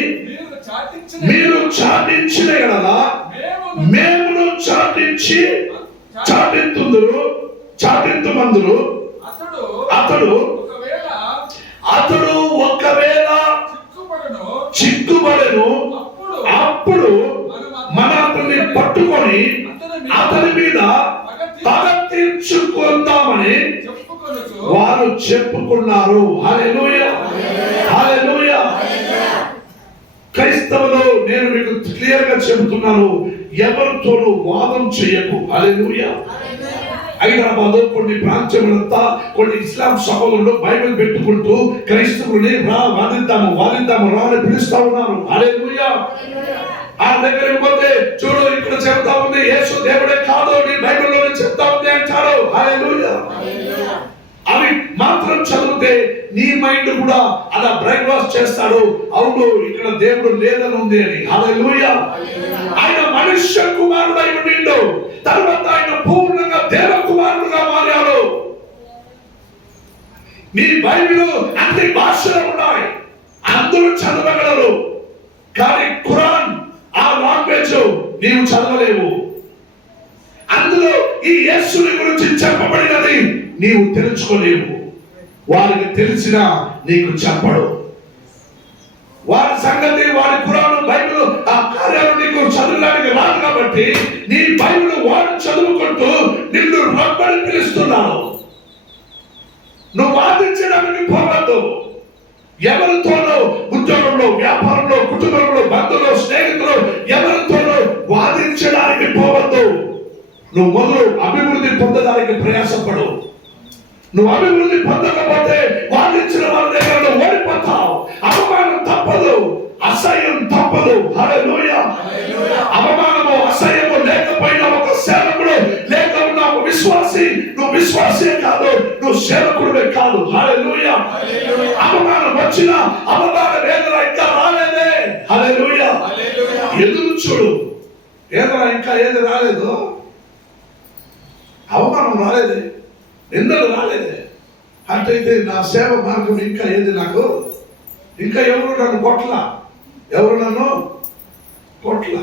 మీరు చాటించిన ఎడల మేమును చాటింతుమందురు. అతడు ఒకవేళ చిక్కుబడెను, అప్పుడు మన అతన్ని పట్టుకొని అతని మీద పగ తీర్చుకుందామని వారు చెప్పుకున్నారు. హల్లెలూయా. హల్లెలూయా. క్రైస్తవులు, నేను మీకు క్లియర్ గా చెబుతున్నాను, ఎవరితోనూ వాదం చేయకు. హల్లెలూయా. హైదరాబాద్ కొన్ని ప్రాంతములంతా కొన్ని ఇస్లాం సహోదరులు బైబిల్ పెట్టుకుంటూ క్రైస్తవుని వాదిద్దాము రా అని పిలుస్తా ఉన్నారు. హల్లెలూయా. ఆ దగ్గరికి పోతే చూడు, ఇక్కడ చెప్తా ఉంది యేసు దేవుడే కాదు, నీ బైబిల్లోనే చెప్తా ఉంది అంటారు. హల్లెలూయా. అవి మాత్రం చదివితే నీ మైండ్ కూడా అలా బ్రెయిన్ వాష్ చేస్తాడు. అవును, ఇక్కడ దేవుడు లేదని ఉంది అని. హల్లెలూయా. ఆయన మనుష్య కుమారుడై ఉండిండు, తర్వాత ఆయన పూర్ణంగా దేవ కుమారుడుగా మారాడు. నీ బైబిల్ అన్ని భాషలు ఉన్నాయి, అందరూ చదవగలరు, కానీ ఖురాన్ ఆ లాంగ్వేజ్ నీవు చదవలేవు. అందులో ఈ యేసుని గురించి చెప్పబడినది నీవు తెలుసుకోలేవు. వారికి తెలిసిన నీకు చెప్పడు. వారి సంగతి, వారి ఖురాను బైబిల్ ఆ కార్యాలు నీకు చదవడానికి రాదు కాబట్టి నీ బైబిల్ వాడు చదువుకుంటూ నిన్ను రబ్బని పిలుస్తున్నాడు. నువ్వు వాదించడానికి పోవద్దు. ఎవరితోనో ఉద్యోగంలో, వ్యాపారంలో, కుటుంబంలో, బంధువులు, స్నేహితులు ఎవరితోనో వాదించడానికి పోవద్దు. నువ్వు మొదలు అభివృద్ధి పొందడానికి ప్రయాసపడు. నువ్వు అభివృద్ధి పొందకపోతే వాదించిన వారి దగ్గర నువ్వు ఓడిపోతావు. అవమానం తప్పదు, అసహ్యం తప్పదు. హల్లెలూయా. అవమానము అసహ్యము లేకపోయినా ఒక సేవకుడు లేక ఉన్న ఒక విశ్వాసి, నువ్వు విశ్వాసే కాదు, నువ్వు సేవకుడివే కాదు. హల్లెలూయా. అవమానం వచ్చినా అవమాన వేదన ఇంకా రాలేదే. హల్లెలూయా. ఎదురు చూడు, వేదన ఇంకా ఏది రాలేదు, అవమానం రాలేదే, నిందలు రాలేదే. అంటే నా సేవ మార్గం ఇంకా ఏది నాకు ఇంకా ఎవరు నన్ను కొట్ల, ఎవరు నన్ను కొట్ల.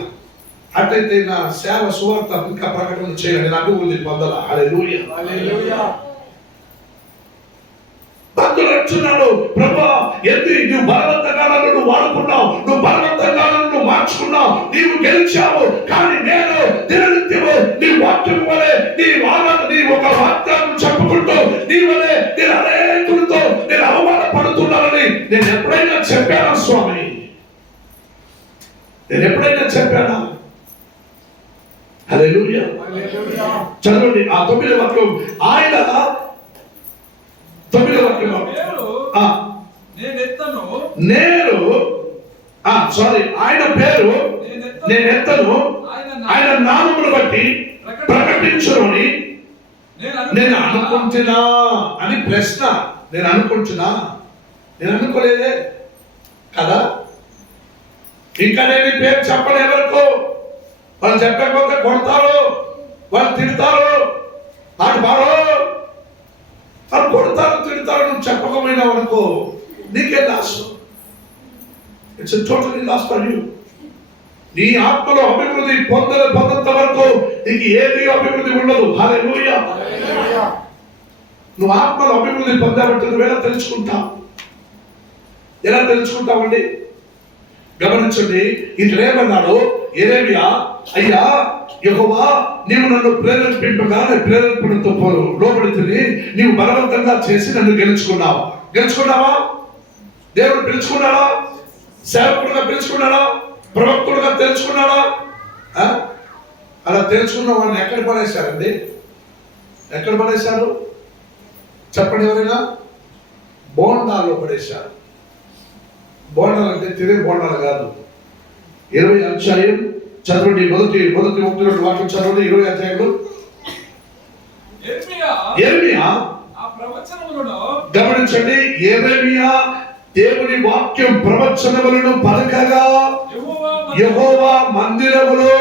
అట్లయితే నా సేవ సువార్త ఇంకా ప్రకటన చేయాలి, నేను అభివృద్ధి పొందాల. హల్లెలూయా. భక్తులు అంటున్నాడు, ప్రభా ఎందుకు నువ్వు బలవంతంగా నన్ను వాడుకున్నావు, నువ్వు బలవంతంగా నన్ను మార్చుకున్నావు, నీవు గెలిచావు. కానీ నేను దిననిత్యము నీ వాక్యం వలె నీ ఒక వాక్యాన్ని చెప్పుకుంటూ నీ వలె నేను అనేకులతో నేను అవమానపడుతున్నానని నేను ఎప్పుడైనా చెప్పానా స్వామి? నేను ఎప్పుడైనా చెప్పానా? హల్లెలూయా. చదవండి ఆ 9వ వాక్యం. ఆయన 9వ వాక్యం, ఆయన పేరు నేనెత్తను, ఆయన నామమును బట్టి ప్రకటించునని నేను అనుకుంటున్నా అని ప్రశ్న. నేను అనుకుంటున్నా? నేను అనుకోలేదే కదా. ఇంకా నేను పేరు చెప్పను ఎవరికో. వాళ్ళు చెప్పకపోతే కొడతారు, వాళ్ళు తిడతారు, అటు బారో వాళ్ళు కొడతారు, తిడతారు. నువ్వు చెప్పకపోయినావు అనుకో, నీకే loss. It's totally loss for you. నీ ఆత్మలో అభివృద్ధి పొందంత వరకు నీకు ఏది అభివృద్ధి ఉండదు. హల్లెలూయా. నువ్వు ఆత్మలో అభివృద్ధి పొందావంటే నువ్వు ఎలా తెలుసుకుంటావు? ఎలా తెలుసుకుంటావండి? గమనించండి, ఇతడు ఏమన్నాడు? యెరెమీయా, అయ్యా యెహోవా నీవు నన్ను ప్రేరేపణతో లోబడితిని, నీవు బలవంతంగా చేసి నన్ను గెలుచుకున్నావు. గెలుచుకున్నావా? దేవుడు పిలుచుకున్నాడా? సేవకుడుగా పిలుచుకున్నాడా? ప్రవక్తుడుగా తెలుసుకున్నాడా? అలా తెలుసుకున్న వాడిని ఎక్కడ పడేశారండి? ఎక్కడ పడేశారు చెప్పండి ఎవరైనా? బోండాల్లో పడేశారు. బోండాలు అంటే తినే బోండాలు కాదు. 20వ అధ్యాయం చదవండి, మొదటి 1-2 వాక్యం చదవండి. 20వ అధ్యాయంలో యెరెమీయా గమనించండి, యెరెమీయా దేవుని వాక్యం ప్రవచనములను పలకగా యెహోవా మందిరములో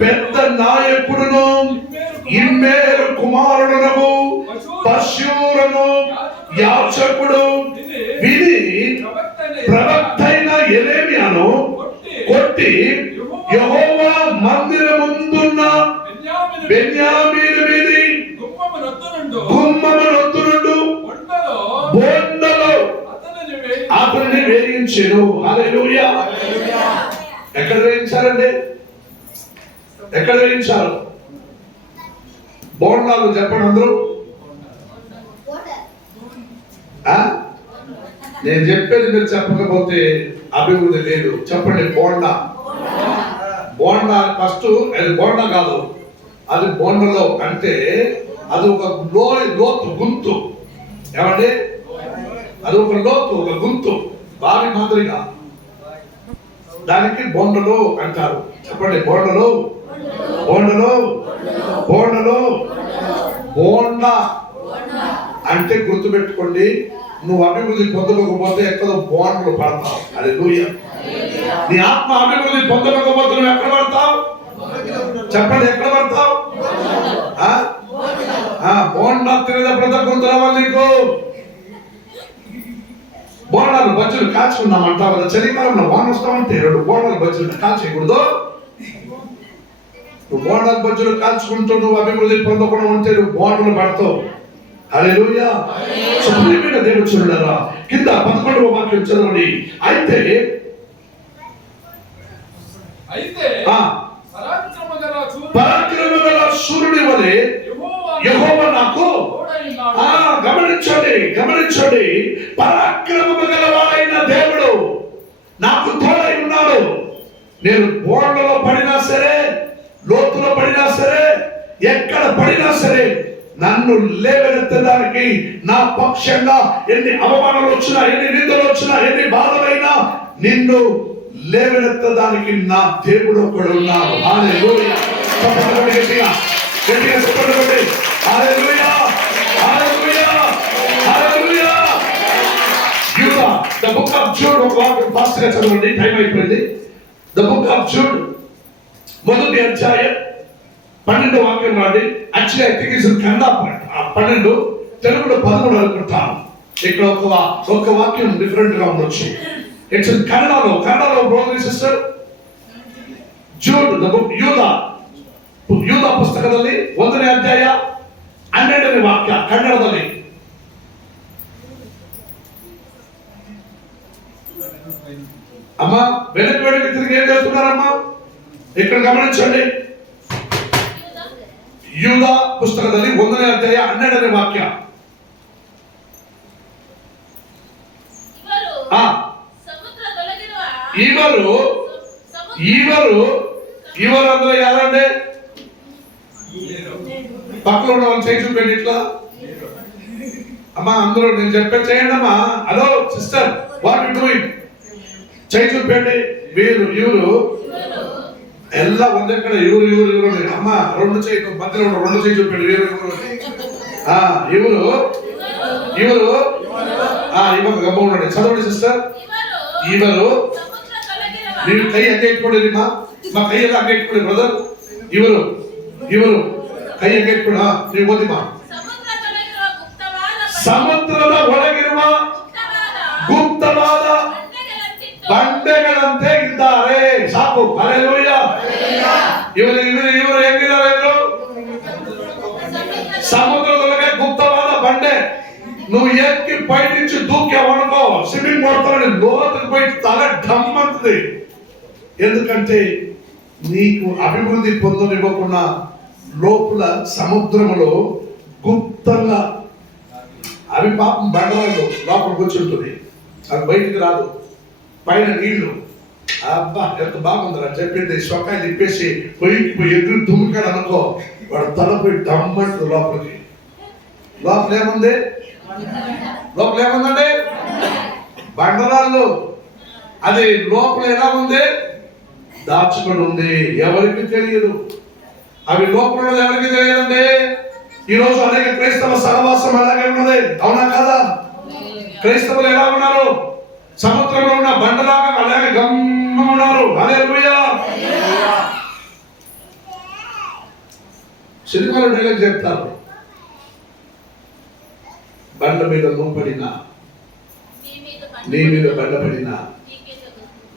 పెద్ద నాయకుడును ఇమ్మేరు కుమారుడును పశువులను యాజకుడు విని ప్రవక్తైన యెరెమీయాను కొట్టి యెహోవా మందిరముందున్న బెన్యామీను మీది గుమ్మమునొద్దు నుండు బోండలో అతనిని వేయించెను. హల్లెలూయా. ఎక్కడ వేయించారండి? ఎక్కడ వేయించారు? బోండాలు చెప్పండి అందరూ. నేను చెప్పేది మీరు చెప్పకపోతే అభివృద్ధి లేదు. చెప్పండి. బోండా. బోండా ఫస్ట్ అది బోండా కాదు, అది బోండలో అంటే అది ఒక లోతు గుంతు. ఏమండి? అది ఒక లోతు, ఒక గుంతు, బావి మాదిరిగా. దానికి బోండలు అంటారు. చెప్పండి. బోండలు, బోండలు, బోండలు. బోండా అంటే గుర్తుపెట్టుకోండి, నువ్వు అభివృద్ధి పొందకపోతే ఎక్కడో బోండలు పడతావు. హల్లెలూయా. నీ ఆత్మ అభివృద్ధి పొందకపోతే నువ్వు ఎక్కడ పడతావు? చెప్పండి, ఎక్కడ పడతావు? బోండా తినేటప్పుడు గుర్తు రావాలి నీకు. బోండాలు బజ్జీలు కాల్చుకున్నామంటావు కదా, చలికాలంలో వాన వస్తామంటే 2 బోండాలు బజ్జీలు కాల్చేయకూడదు. నువ్వు బోండాలు బజ్జీలు కాల్చుకుంటూ నువ్వు అభివృద్ధి పొందకుండా ఉంటే నువ్వు బోండలు పడతావు. హల్లెలూయా. సుప్రీమైన దేవుడు చూడరా, కింద 11వ వాక్యం చదవండి. అయితే పరాక్రమగల సూర్యుడి వలె యెహోవా నాకు గమనించండి, పరాక్రమము గలవాడైన దేవుడు నాకు తోడై ఉన్నాడు. నేను బోర్డలో పడినా సరే, లోతులో పడినా సరే, ఎక్కడ పడినా సరే నన్ను లేవనెత్తడానికి నా పక్షంగా ఎన్ని అవమానాలు వచ్చినా, ఎన్ని నిందలు వచ్చినా, ఎన్ని బాధలైనా నిన్ను లేవనెత్తడానికి నా దేవుడు ఒకడు ఉన్నాడు. హల్లెలూయా. చెప్పండి గట్టిగా, గట్టిగా చెప్పండి. హల్లెలూయా, హల్లెలూయా, హల్లెలూయా. యూదా ద బుక్ ఆఫ్ జూడ్ ఒక వాక్యం ఫాస్ట్ గా చదవండి, టైం అయిపోయింది. ద బుక్ ఆఫ్ జూడ్ 1వ అధ్యాయం 12వ వాక్యం రాండి. Actually I think it's Kannada 12, తెలుగులో 13 అనుకుంటాను. ఇక్కడ ఒక వాక్యం డిఫరెంట్ గా ఉండొచ్చు. ఇట్స్ కన్నడలో brother sister Jude the book ಯೂದ ಪುಸ್ತಕದಲ್ಲಿ 1ನೇ ಅಧ್ಯಾಯ 12ನೇ ವಾಕ್ಯ ಕನ್ನಡದಲ್ಲಿ. అమ్మ వెనక్కి తిరిగి ఏం చేస్తున్నారమ్మా? ఇక్కడ గమనించండి. యూద పుస్తకದಲ್ಲಿ 1ನೇ ಅಧ್ಯಾಯ 12ನೇ ವಾಕ್ಯ. ఇవరు అందులో ఎవరండి? పక్కన ఉన్న వాళ్ళు చేయి చూపండి ఇట్లా. అమ్మా అందరూ నేను చెప్పే చేయండి అమ్మా. Hello sister, what you doing? చేయి చూపండి. ఇవరు ಎಲ್ಲ ಒಂದೇ ಕಡೆ ಇವರು ಅಮ್ಮ రెండు చేయి మధ్యలో రెండు చేయి చూపండి. ఇవరు ఇవ్వక గమ్మ ఉండండి. చదవండి సిస్టర్. ఇవరు ನೀವು ಕೈ ಹಂಗೆ ಇಟ್ಕೊಂಡಿರಿ. మా ಕೈ ಎಲ್ಲ ಹಂಗೆ ಇಟ್ಕೊಳ್ಳಿ ಬ್ರದರ್. ಇವರು ಕೈ ಹಂಗೆ ಇಟ್ಕೊಡ. ನೀವು ಓದಿ ಮಾ. ಸಮುದ್ರದ ಒಳಗಿರುವ ಗುಪ್ತವಾದ ಬಂಡೆಗಳಂತೆ ಇದ್ದಾರೆ. ಸಾಕು. ಹಲ್ಲೆಲೂಯಾ. ಇವರು ಹೆಂಗಿದ್ದಾರೆ? ಇವರು సముద్రదొలగే గుప్తవాద బండే. నువ్వు ఎక్కి పై నుంచి దూకేవనుకో స్విమ్మింగ్ కొడతావు, లోతుకు పోయి తల ఢమ్మంటుంది. ఎందుకంటే నీకు అభివృద్ధి పొందనివ్వకుండా లోపల సముద్రములో గుప్తంగా అవి పాపం బండరాలు లోపల కూర్చుంటుంది, అది బయటికి రాదు. పైన నీళ్లు. అబ్బా ఎంత బాగుందిరా చెప్పింది. సొక్కాయలు ఇప్పేసి పోయి ఎదురు దుమ్ముకాడు అనుకో, వాడు తలపోయి డమ్మంటుంది లోపలికి. లోపల ఏముంది? ఏముందండి? బండరాళ్ళు. అది లోపల ఎలా ఉంది? దాచుకొని ఉంది. ఎవరికి తెలియదు. అవి లోపల ఎవరికి తెలియదండి. ఈరోజు అనేక క్రైస్తవ సహవాసం అలాగే ఉన్నది. అవునా కాదా? క్రైస్తవులు ఎలా ఉన్నారు? సముద్రంలో ఉన్న బండలాగా అలాగే గమ్మ ఉన్నారు. హల్లెలూయా. సినిమాలో డైలాగ్ చెప్తారు, బండ మీద మోపడినా నీ మీద బండ పడినా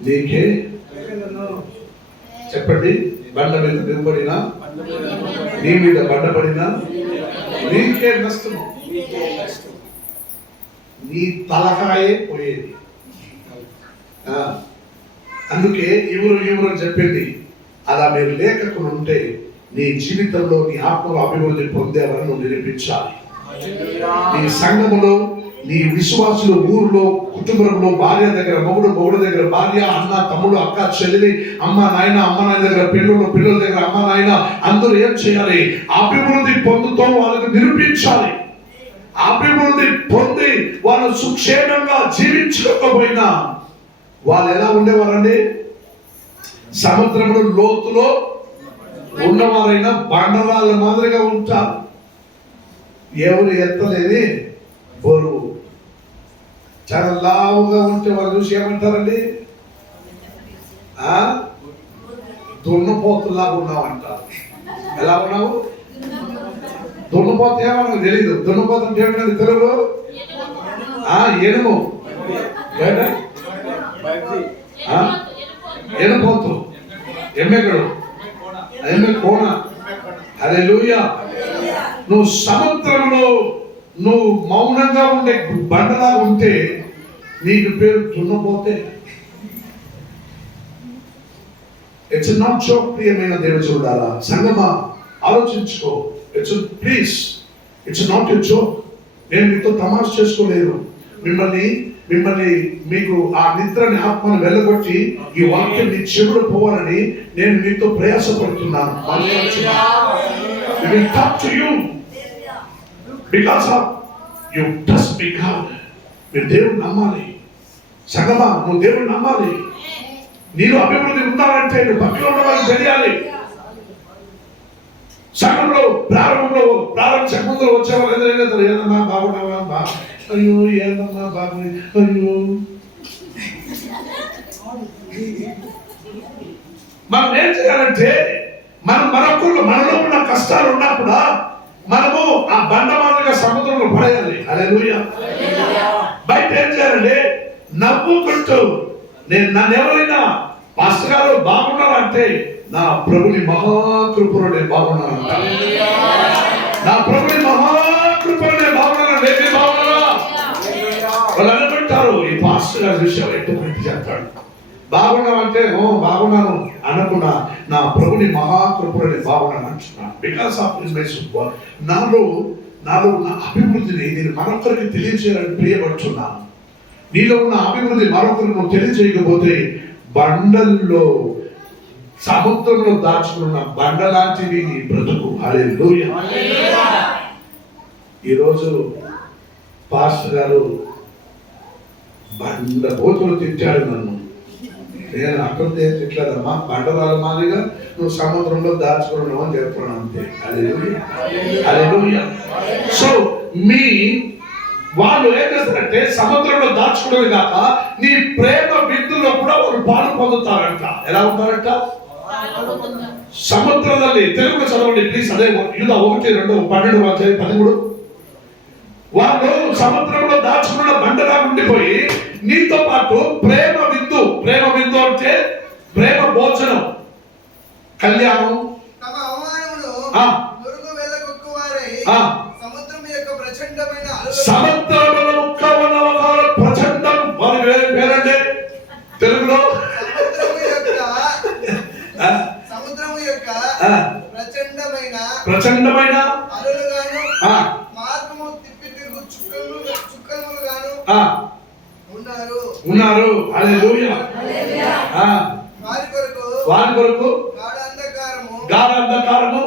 నీకే. చెప్పండి. బండ మీద నిలబడినా నీ మీద బండ పడినా నీకే నష్టము. నీ తలకాయే పోయేది. అందుకే ఇవరు అని చెప్పింది. అలా మీరు లేఖకులు ఉంటే నీ జీవితంలో నీ ఆత్మలో అభివృద్ధి పొందేవని నువ్వు నిరూపించాలి. నీ సంఘములో, నీ విశ్వాసులు, ఊరిలో, కుటుంబంలో, భార్య దగ్గర మొగుడు దగ్గర భార్య, అన్న తమ్ముడు, అక్క చెల్లెలి, అమ్మ నాయన దగ్గర పిల్లల దగ్గర అమ్మ నాయన అందరూ ఏం చేయాలి? అభివృద్ధి పొందుతూ వాళ్ళకి నిరూపించాలి. అభివృద్ధి పొంది వాళ్ళు సుక్షేమంగా జీవించకపోయినా వాళ్ళు ఎలా ఉండేవారండి? సముద్రంలో లోతులో ఉన్నవారైనా బండరాళ్ళ మాదిరిగా ఉంటారు. ఎవరు ఎత్తలేని బరువు. చాలా లావుగా ఉంటే వాళ్ళు చూసి ఏమంటారండి? దున్నపోతులాగా ఉన్నావు అంటారు. ఎలా ఉన్నావు? దున్నపోత ఏమన్నా తెలీదు. దున్నపోత అంటే ఏమన్నది తెలుగు? ఎనుము. ఎనుపోతు, ఎమ్మెగడు, ఎమ్మె కోణ. హల్లెలూయా. నువ్వు సముద్రంలో నువ్వు మౌనంగా ఉండే బండలా ఉంటే నీకు పేరు దున్నపోతే. It's not joke. ప్రియమైన దేవుడా, సంగమా ఆలోచించుకో. It's not a joke. నేను మీతో తమాషా చేసుకోలేదు. మీకు ఆ నిద్రని ఆత్మను వెళ్ళగొట్టి ఈ వాక్యం నీ చెవులు పోవాలని నేను మీతో ప్రయాసపడుతున్నాను. మీరు దేవుడు నమ్మాలి. సంగమా నువ్వు దేవుడు నమ్మాలి. నీలో అభివృద్ధి ఉండాలంటే నువ్వు పక్కన ఉన్న వాళ్ళకి తెలియాలి. సంఘంలో ప్రారంభించక ముందు వచ్చేవాళ్ళు ఏదన్నా బాగున్నావా, అయ్యో ఏదమ్మా బాబు, అయ్యో. మనం ఏం చేయాలంటే మనలో ఉన్న కష్టాలు ఉన్నప్పుడు మనము ఆ బండ మాదిరిగా సముద్రంలో పడేయాలి. హల్లెలూయా. బయట ఏం చేయాలండి? నవ్వుకుంటూ నన్ను ఎవరైనా పాస్టర్ గారు బాగున్నారంటే నా ప్రభుని మహాకృపలో నేను బాగున్నానంట. నా ప్రభుని మహాకృపలో నేను బాగున్నానండి. ఏమి బాగున్నారా? వాళ్ళు అనుకుంటారు ఈ పాస్టర్ గారి విషయాలు ఎక్కువ పెట్టి చెప్తాడు. బాగున్నామంటే బాగున్నాను అనకుండా నా ప్రభుని మహాకృపలో నేను బాగున్నాను అంటున్నాను. బికాస్ ఆఫ్ హిస్ మెసేజ్ నాలో నా అభివృద్ధిని నేను మరొకరికి తెలియజేయాలని ప్రియపడుతున్నాను. నీలో ఉన్న అభివృద్ధి మరొకరికి నువ్వు తెలియజేయకపోతే బండల్లో సముద్రంలో దాచుకున్న బండ లాంటిది నీ బ్రతుకు. హల్లెలూయా. ఈరోజు పాస్టర్ గారు బండ బోతులు తిట్టాడు నన్ను. నేను అక్కడ తిట్టలేదమ్మా, బండరాల మాదిరిగా నువ్వు సముద్రంలో దాచుకున్నావు అని చెప్తున్నాను అంతే. హల్లెలూయా. హల్లెలూయా. సో వాళ్ళు ఏం చేస్తారంటే సముద్రంలో దాచుకోవడమే కాక నీ ప్రేమ బిందులో కూడా వాళ్ళు పాలు పొందుతారంట. ఎలా ఉంటారంట? సముద్రంలో తెలుగులో చదవండి ప్లీజ్. అదే యూదా 1:2-12-13. వాళ్ళు సముద్రంలో దాచుకున్న బండగా ఉండిపోయి నీతో పాటు ప్రేమ బిందు అంటే ప్రేమ భోజనం, కళ్యాణం, సముద్రముల ప్రచండం వారి పేరండి తెలుగులో సముద్రము యొక్క ప్రచండమైన మార్గము తిప్పి తిరుగు చుక్కలుగాను ఉన్నారు. హల్లెలూయా. వారి కొరకు గాఢ అంధకారము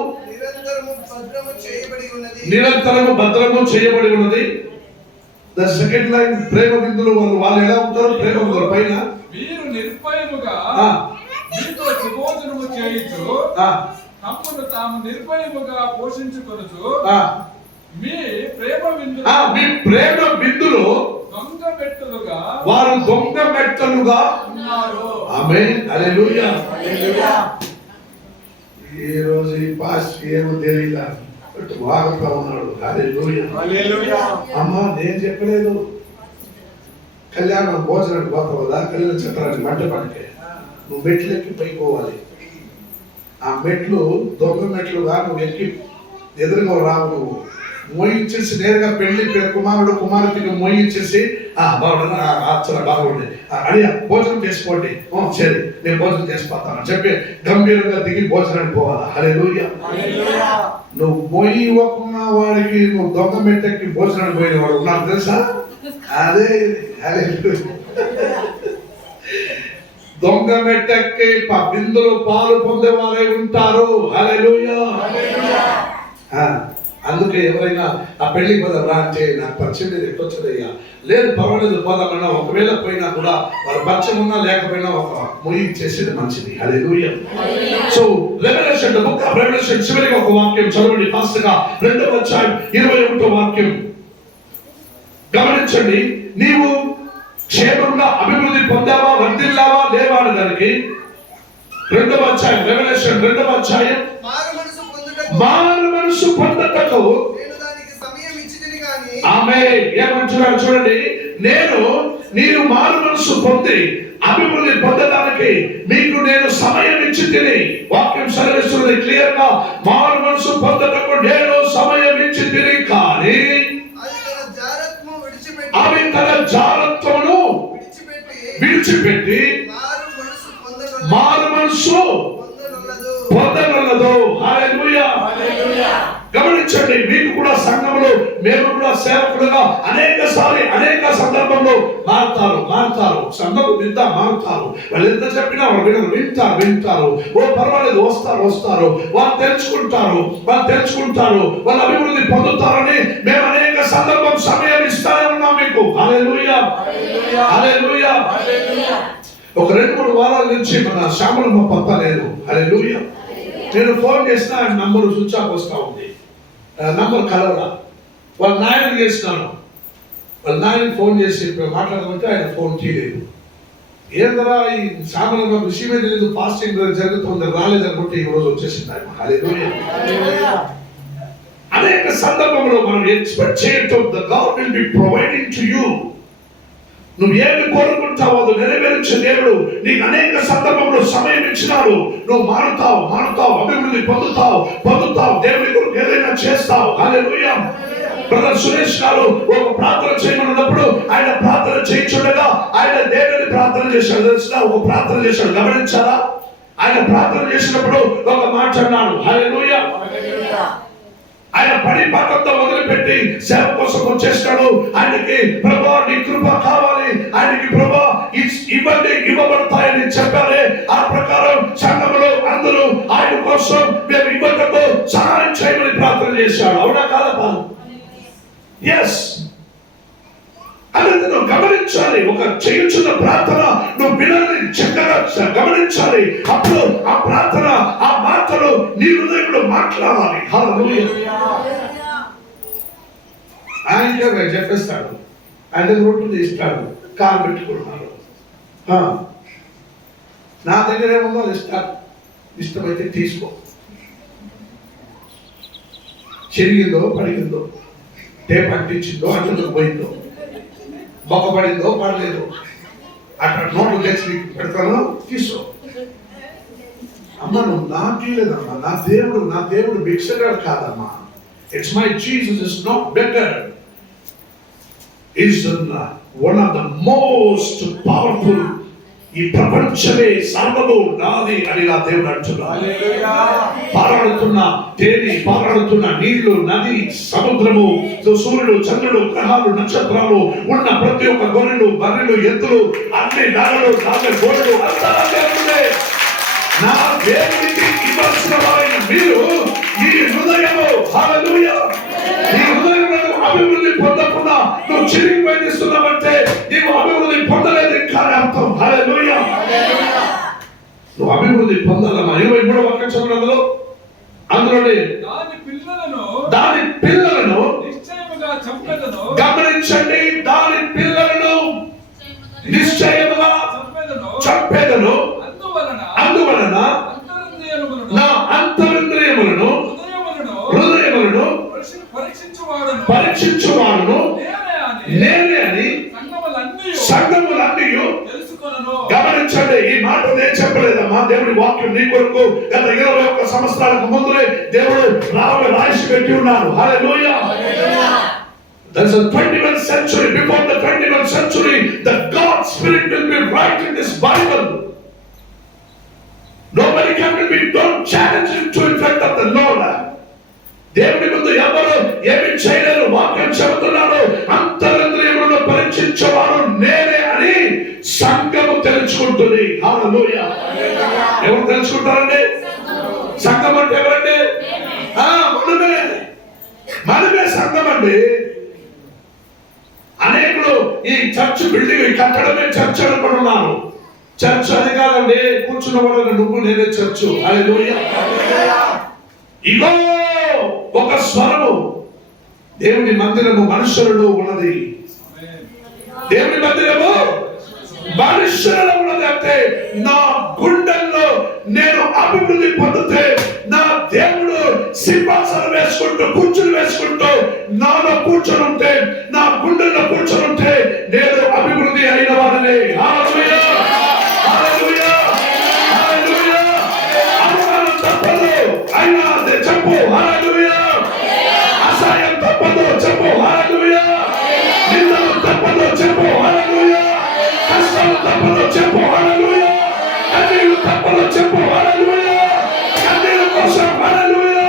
నిరంతరము భద్రము చేయబడి ఉన్నది. ద సెకండ్ లైన్ ప్రేమ బిందులు వాళ్ళు ఎలా ఉంటారు? ప్రేమ బిందుల పైన మీరు నిర్భయముగా మీతో సుభోజనము చేయించు తమ్మును తాము నిర్భయముగా పోషించుకొనుచు మీ ప్రేమ బిందులు దొంగ మెట్టలుగా వారు దొంగ మెట్టలుగా ఉన్నారు. ఆమేన్. హల్లెలూయా. ఈ రోజు ఈ పాస్టర్ ఏమో తెలియదా వాగుతా ఉన్నాడు. హల్లెలూయా. అమ్మా నేను చెప్పలేదు కళ్యాణం భోజనానికి పోతావు కదా, కళ్యాణ చిత్రానికి మంట పడితే నువ్వు మెట్లు ఎక్కి పైపోవాలి. ఆ మెట్లు దొంగ మెట్లుగా నువ్వు ఎక్కి ఎదురుగా రావు. నువ్వు మోయించేసి నేరుగా పెళ్లి కుమారుడు కుమార్తెకి మోయించేసి చాలా బాగుంది అడిగా భోజనం చేసుకోండి, సరే నేను భోజనం చేసిపోతాను చెప్పి గంభీరంగా దిగి భోజనానికి పోవాలా. హల్లెలూయా. నువ్వు మోయి ఇవ్వకున్న వాడికి నువ్వు దొంగ మెట్టకి భోజనానికి పోయిన వాడు నాకు తెలుసా? అదే దొంగ మెట్టకి బిందులు పాలు పొందేవారే ఉంటారు. హల్లెలూయా. అందుకే ఎవరైనా ఆ పెళ్లికి పోదాం రా అంటే నాకు పరిచయం లేదు, ఎట్టొచ్చదయ్యా, లేదు పర్వాలేదు పోదామన్నా, ఒకవేళ పోయినా కూడా వాళ్ళ పరిచయం ఉన్నా లేకపోయినా ఒక ముగించేసేది మంచిది. Hallelujah. So revolution book of revolution చివరికి ఒక వాక్యం చదవండి ఫాస్ట్ గా. 2:21 వాక్యం గమనించండి. నీవు క్షేమంగా అభివృద్ధి పొందావా, వర్ధిల్లావా లేవా అని దానికి 2వ అధ్యాయం రెవల్యూషన్ 2వ అధ్యాయం మారు మనసు పొందుటకు ఆమేన్. ఏమంటున్నాడు చూడండి, నేను మారు మనసు పొంది అభివృద్ధి పొందడానికి మీకు నేను సమయం ఇచ్చి తిని. వాక్యం సెలవిస్తున్నది క్లియర్ గా, మారు మనసు పొందుటకు నేను సమయం ఇచ్చి తిని, కానీ అవి తన జారత్వమును విడిచిపెట్టి మారు మనసు పొందగలదు. హల్లెలూయా. గమనించండి, మీకు కూడా సంఘంలో మేము కూడా సేవకులుగా అనేక సందర్భంలో మారుతారు సంఘం వింతా మారుతారు. వాళ్ళు ఎంత చెప్పినా వాళ్ళు వింటారు. పర్వాలేదు, వస్తారు వాళ్ళు తెలుసుకుంటారు వాళ్ళు అభివృద్ధి పొందుతారని మేము అనేక సందర్భం సమయం ఇస్తానే ఉన్నాం మీకు. హల్లెలూయా. హల్లెలూయా. ఒక 2-3 వారాల నుంచి మన శ్యామలమ్మ పప్ప లేదు. హల్లెలూయా. నేను ఫోన్ చేసిన ఆయన నంబర్ స్విచ్ ఆఫ్ వస్తూ ఉంది, నంబర్ కలవరా. వాళ్ళ నాయనకి చేసినాను, వాళ్ళ నాయనకి ఫోన్ చేసి మాట్లాడమంటే ఆయన ఫోన్ తీయలేదు. ఏందరా ఈ శ్యామలమ్మ విషయమే తెలియదు, ఫాస్టింగ్ జరుగుతుంది రాలేదనుకుంటే ఈ రోజు వచ్చేసింది ఆయన. హల్లెలూయా. అనేక సందర్భంలో మనం ఎక్స్పెక్ట్ చేయటం the God will be providing to you. నువ్వు ఏమి కోరుకుంటావో అది నెరవేర్చే దేవుడు నీకు అనేక సందర్భంలో సమయం ఇచ్చినాడు. నువ్వు మారుతావు, అభివృద్ధి పొందుతావు, దేవుని కొరకు ఏదైనా చేస్తావు. హల్లెలూయా. బ్రదర్ సురేష్ గారు ఒక ప్రార్థన చేయమన్నప్పుడు ఆయన ప్రార్థన చేయించుండగా ఆయన దేవుని ప్రార్థన చేశాడు. తెలిసిన ఒక ప్రార్థన చేశాడు, గమనించారా? ఆయన ప్రార్థన చేసినప్పుడు ఒక మాట అన్నాడు. హల్లెలూయా. ఆయన పని పాటంతో వదిలిపెట్టి సేవ కోసం వచ్చేస్తాడు. ఆయనకి ప్రభువా నీ కృప కావాలి, ఆయనకి ప్రభువా ఇవ్వబడతాయని చెప్పారే. ఆ ప్రకారం సంఘంలో అందరూ ఆయన కోసం మేము ఇవ్వటకు సహాయం చేయమని ప్రార్థన చేశాడు. అవునా కాదా? ఎస్. అనేది నువ్వు గమనించాలి. ఒక చేయుచున్న ప్రార్థన నువ్వు వినాలి, చక్కగా గమనించాలి. అప్పుడు ఆ ప్రార్థన, ఆ మాటలు నీ హృదయంలో మాట్లాడాలి. హల్లెలూయా. ఆయన చెప్పేస్తాడు, ఆయన రొట్టెలు తీస్తాడు, కాలు పెట్టుకుంటున్నాడు. నా దగ్గర ఏముందో ఇష్టమైతే తీసుకో. చెరిగిందో పడిగిందో, టేప్ అంటించిందో అంటుకు పోయిందో, మొక్కపడిందో పడలేదు, అక్కడ నోట్లు తెచ్చి పెడతాను, తీసుకో. అమ్మ నువ్వు నాకు లేదమ్మా, నా దేవుడు భిక్షగాడు కాదమ్మా. It's my Jesus is not better, is one of the most powerful. ఈ ప్రపంచమే సర్వము నాది అని నా దేవుడు అంటున్నాడు. పారాడుతున్న తేనె, పారాడుతున్న నీళ్లు, నది, సముద్రము, సూర్యుడు, చంద్రుడు, గ్రహాలు, నక్షత్రాలు, ఉన్న ప్రతి ఒక్క గొర్రెలు, బర్రెలు, ఎద్దులు, అన్ని నగలు, గోడలు అంతా దేవుడే. నా దేవునికి ఇవ్వాల్సిన వారిని మీరు ఈ హృదయము, హల్లెలూయా, ఈ హృదయంలో అభివృద్ధి పొందకుండా నువ్వు చిరిగిపోయిస్తున్నావంటే నీవు అభివృద్ధి పొందలేదు కానీ అర్థం. హల్లెలూయా. నువ్వు అభివృద్ధి పొందాలమ్మా. 23వ వాక్యం చదవండి. అందులోనే దాని పిల్లలను నిశ్చయముగా చంపెదను. గమనించండి, దాని పిల్లలను నిశ్చయముగా చంపెదను. అందువలన నా అంతరింద్రియములను హృదయములను పరీక్షించువాడును నేనే అని సంఘములన్నీ గమనించండి. ఈ మాట నేను చెప్పలేదమ్మా. దేవుడి వాక్యం నీ కొరకు గత 21 సంవత్సరాలకు ముందునే దేవుడు రాసి పెట్టి ఉన్నాడు. హల్లెలూయా. There's a 21st century. Before the 21st century, the God Spirit will be writing this Bible. Nobody can be, don't challenge him to in front of the Lord. దేవుడి ముందు ఎవరు ఏమి చేయలేరు. వాక్యం చెబుతున్నాడు, అంతరింద్రియములను పరీక్షించేవాడు నేనే అని సంఘము తెలుసుకుంటుంది. హల్లెలూయా. ఎవరు తెలుసుకుంటారండి? సంఘం అంటే ఎవరండి? మనమే సంఘం అండి. అనేకులు ఈ చర్చ్ బిల్డింగ్ కట్టడమే చర్చ్ అనుకుంటున్నారు. చర్చ్ అది కాదండి. కూర్చున్న వాళ్ళని నువ్వు నేనే చర్చ్. హల్లెలూయా. ఇగో ఒక స్వరము, దేవుని మందిరము మనుషులలో ఉన్నది. దేవుని మందిరము మనుషులలో ఉన్నది. అంటే నా గుండెల్లో నేను అభివృద్ధి పొందితే, నా దేవుడు సింహాసనం కూర్చుని వేసుకుంటూ నాలో కూర్చొని ఉంటే, నా గుండెల్లో కూర్చొని ఉంటే నేను అభివృద్ధి అయిన వాడిని. హల్లెలూయా. హల్లెలూయా. హల్లెలూయా. అవమానం తప్పదు, అయినా అదే చెప్పు. హల్లెలూయా. అసహ్యం తప్పదు, చెప్పు. హల్లెలూయా. నిందలు తప్పదు, చెప్పు. హల్లెలూయా. కష్టాలు తప్పదు, చెప్పు. హల్లెలూయా. కన్నీళ్లు తప్పదు, చెప్పు. హల్లెలూయా. కన్నీళ్ల కోసం హల్లెలూయా.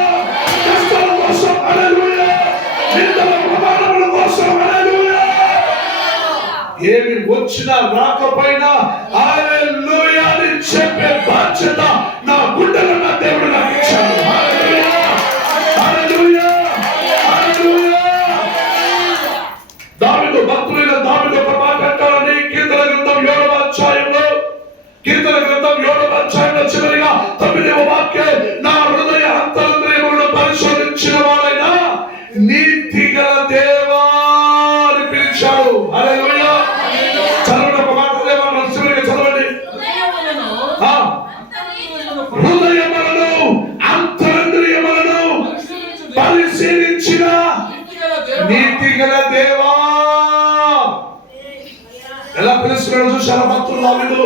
కష్టాల కోసం హల్లెలూయా. నిందల ప్రమాణముల కోసం హల్లెలూయా. ఏమి వచ్చినా రాకపోయినా హల్లెలూయా అని చెప్పే బాధ్యత నా గుండెలో నా దేవుడు నాకు ఇచ్చాడు. హల్లెలూయా. హల్లెలూయా. హల్లెలూయా. దావీదు భక్తుడైన దావీదు ఒక మాట అంటాడని కీర్తన గ్రంథం 7వ అధ్యాయంలో చివరిగా 9వ వాక్యం, నా హృదయ అంతరంద్రియములను పరిశోధించిన వాడైన నీతిగల దేవా అని పిలిచాడు. హల్లెలూయా. చదవండి ఒక మాట, చివరిగా చదవండి. హృదయములను అంతరంద్రియములను పరిశీలించి గల దేవా ఎలా పిలుస్తున్నాడు చూసారా భక్తులు దావీదు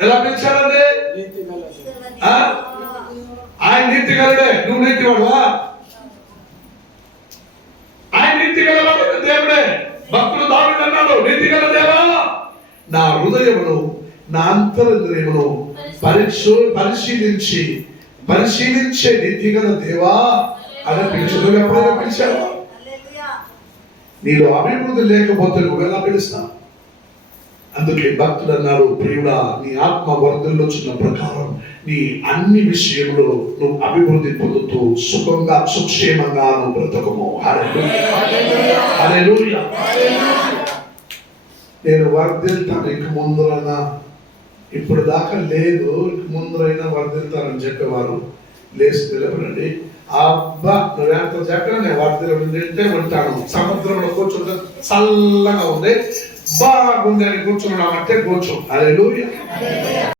ఎలా పిలిచాడండి ఆయన నీతి గలడే నువ్వు నీతి వాడువా ఆయన నీతి గలవాడు దేవుడే భక్తులు దావీదు అన్నాడు నీతి గల దేవా నా హృదయమును నా అంతరంద్రియమును పరిశీలించే నీతి గల దేవా అని పిలిచి నువ్వు ఎప్పుడైనా పిలిచావా నీలో అభివృద్ధి లేకపోతే నువ్వు ఎలా పిలుస్తావు అందుకే భక్తుడు అన్నారు ప్రియుడా నీ ఆత్మ వర్ధంలో చిన్న ప్రకారం నీ అన్ని విషయంలో నువ్వు అభివృద్ధి పొందుతూ సుఖంగా సుక్షేమంగా నువ్వు బ్రతకము హల్లెలూయా నేను వర్ధిల్తాను ఇక ముందరైనా ఇప్పుడు దాకా లేదు ఇక ముందరైనా వర్ధిల్తానని చెప్పేవారు లేచి నిలబడండి అబ్బా నువ్వెంత చెప్పినా నేను వర్ధిల్తే ఉంటాను సముద్రంలో కూర్చుంటే చల్లగా ఉంది బాగుంది అని కూర్చున్నామంటే కూర్చో హల్లెలూయా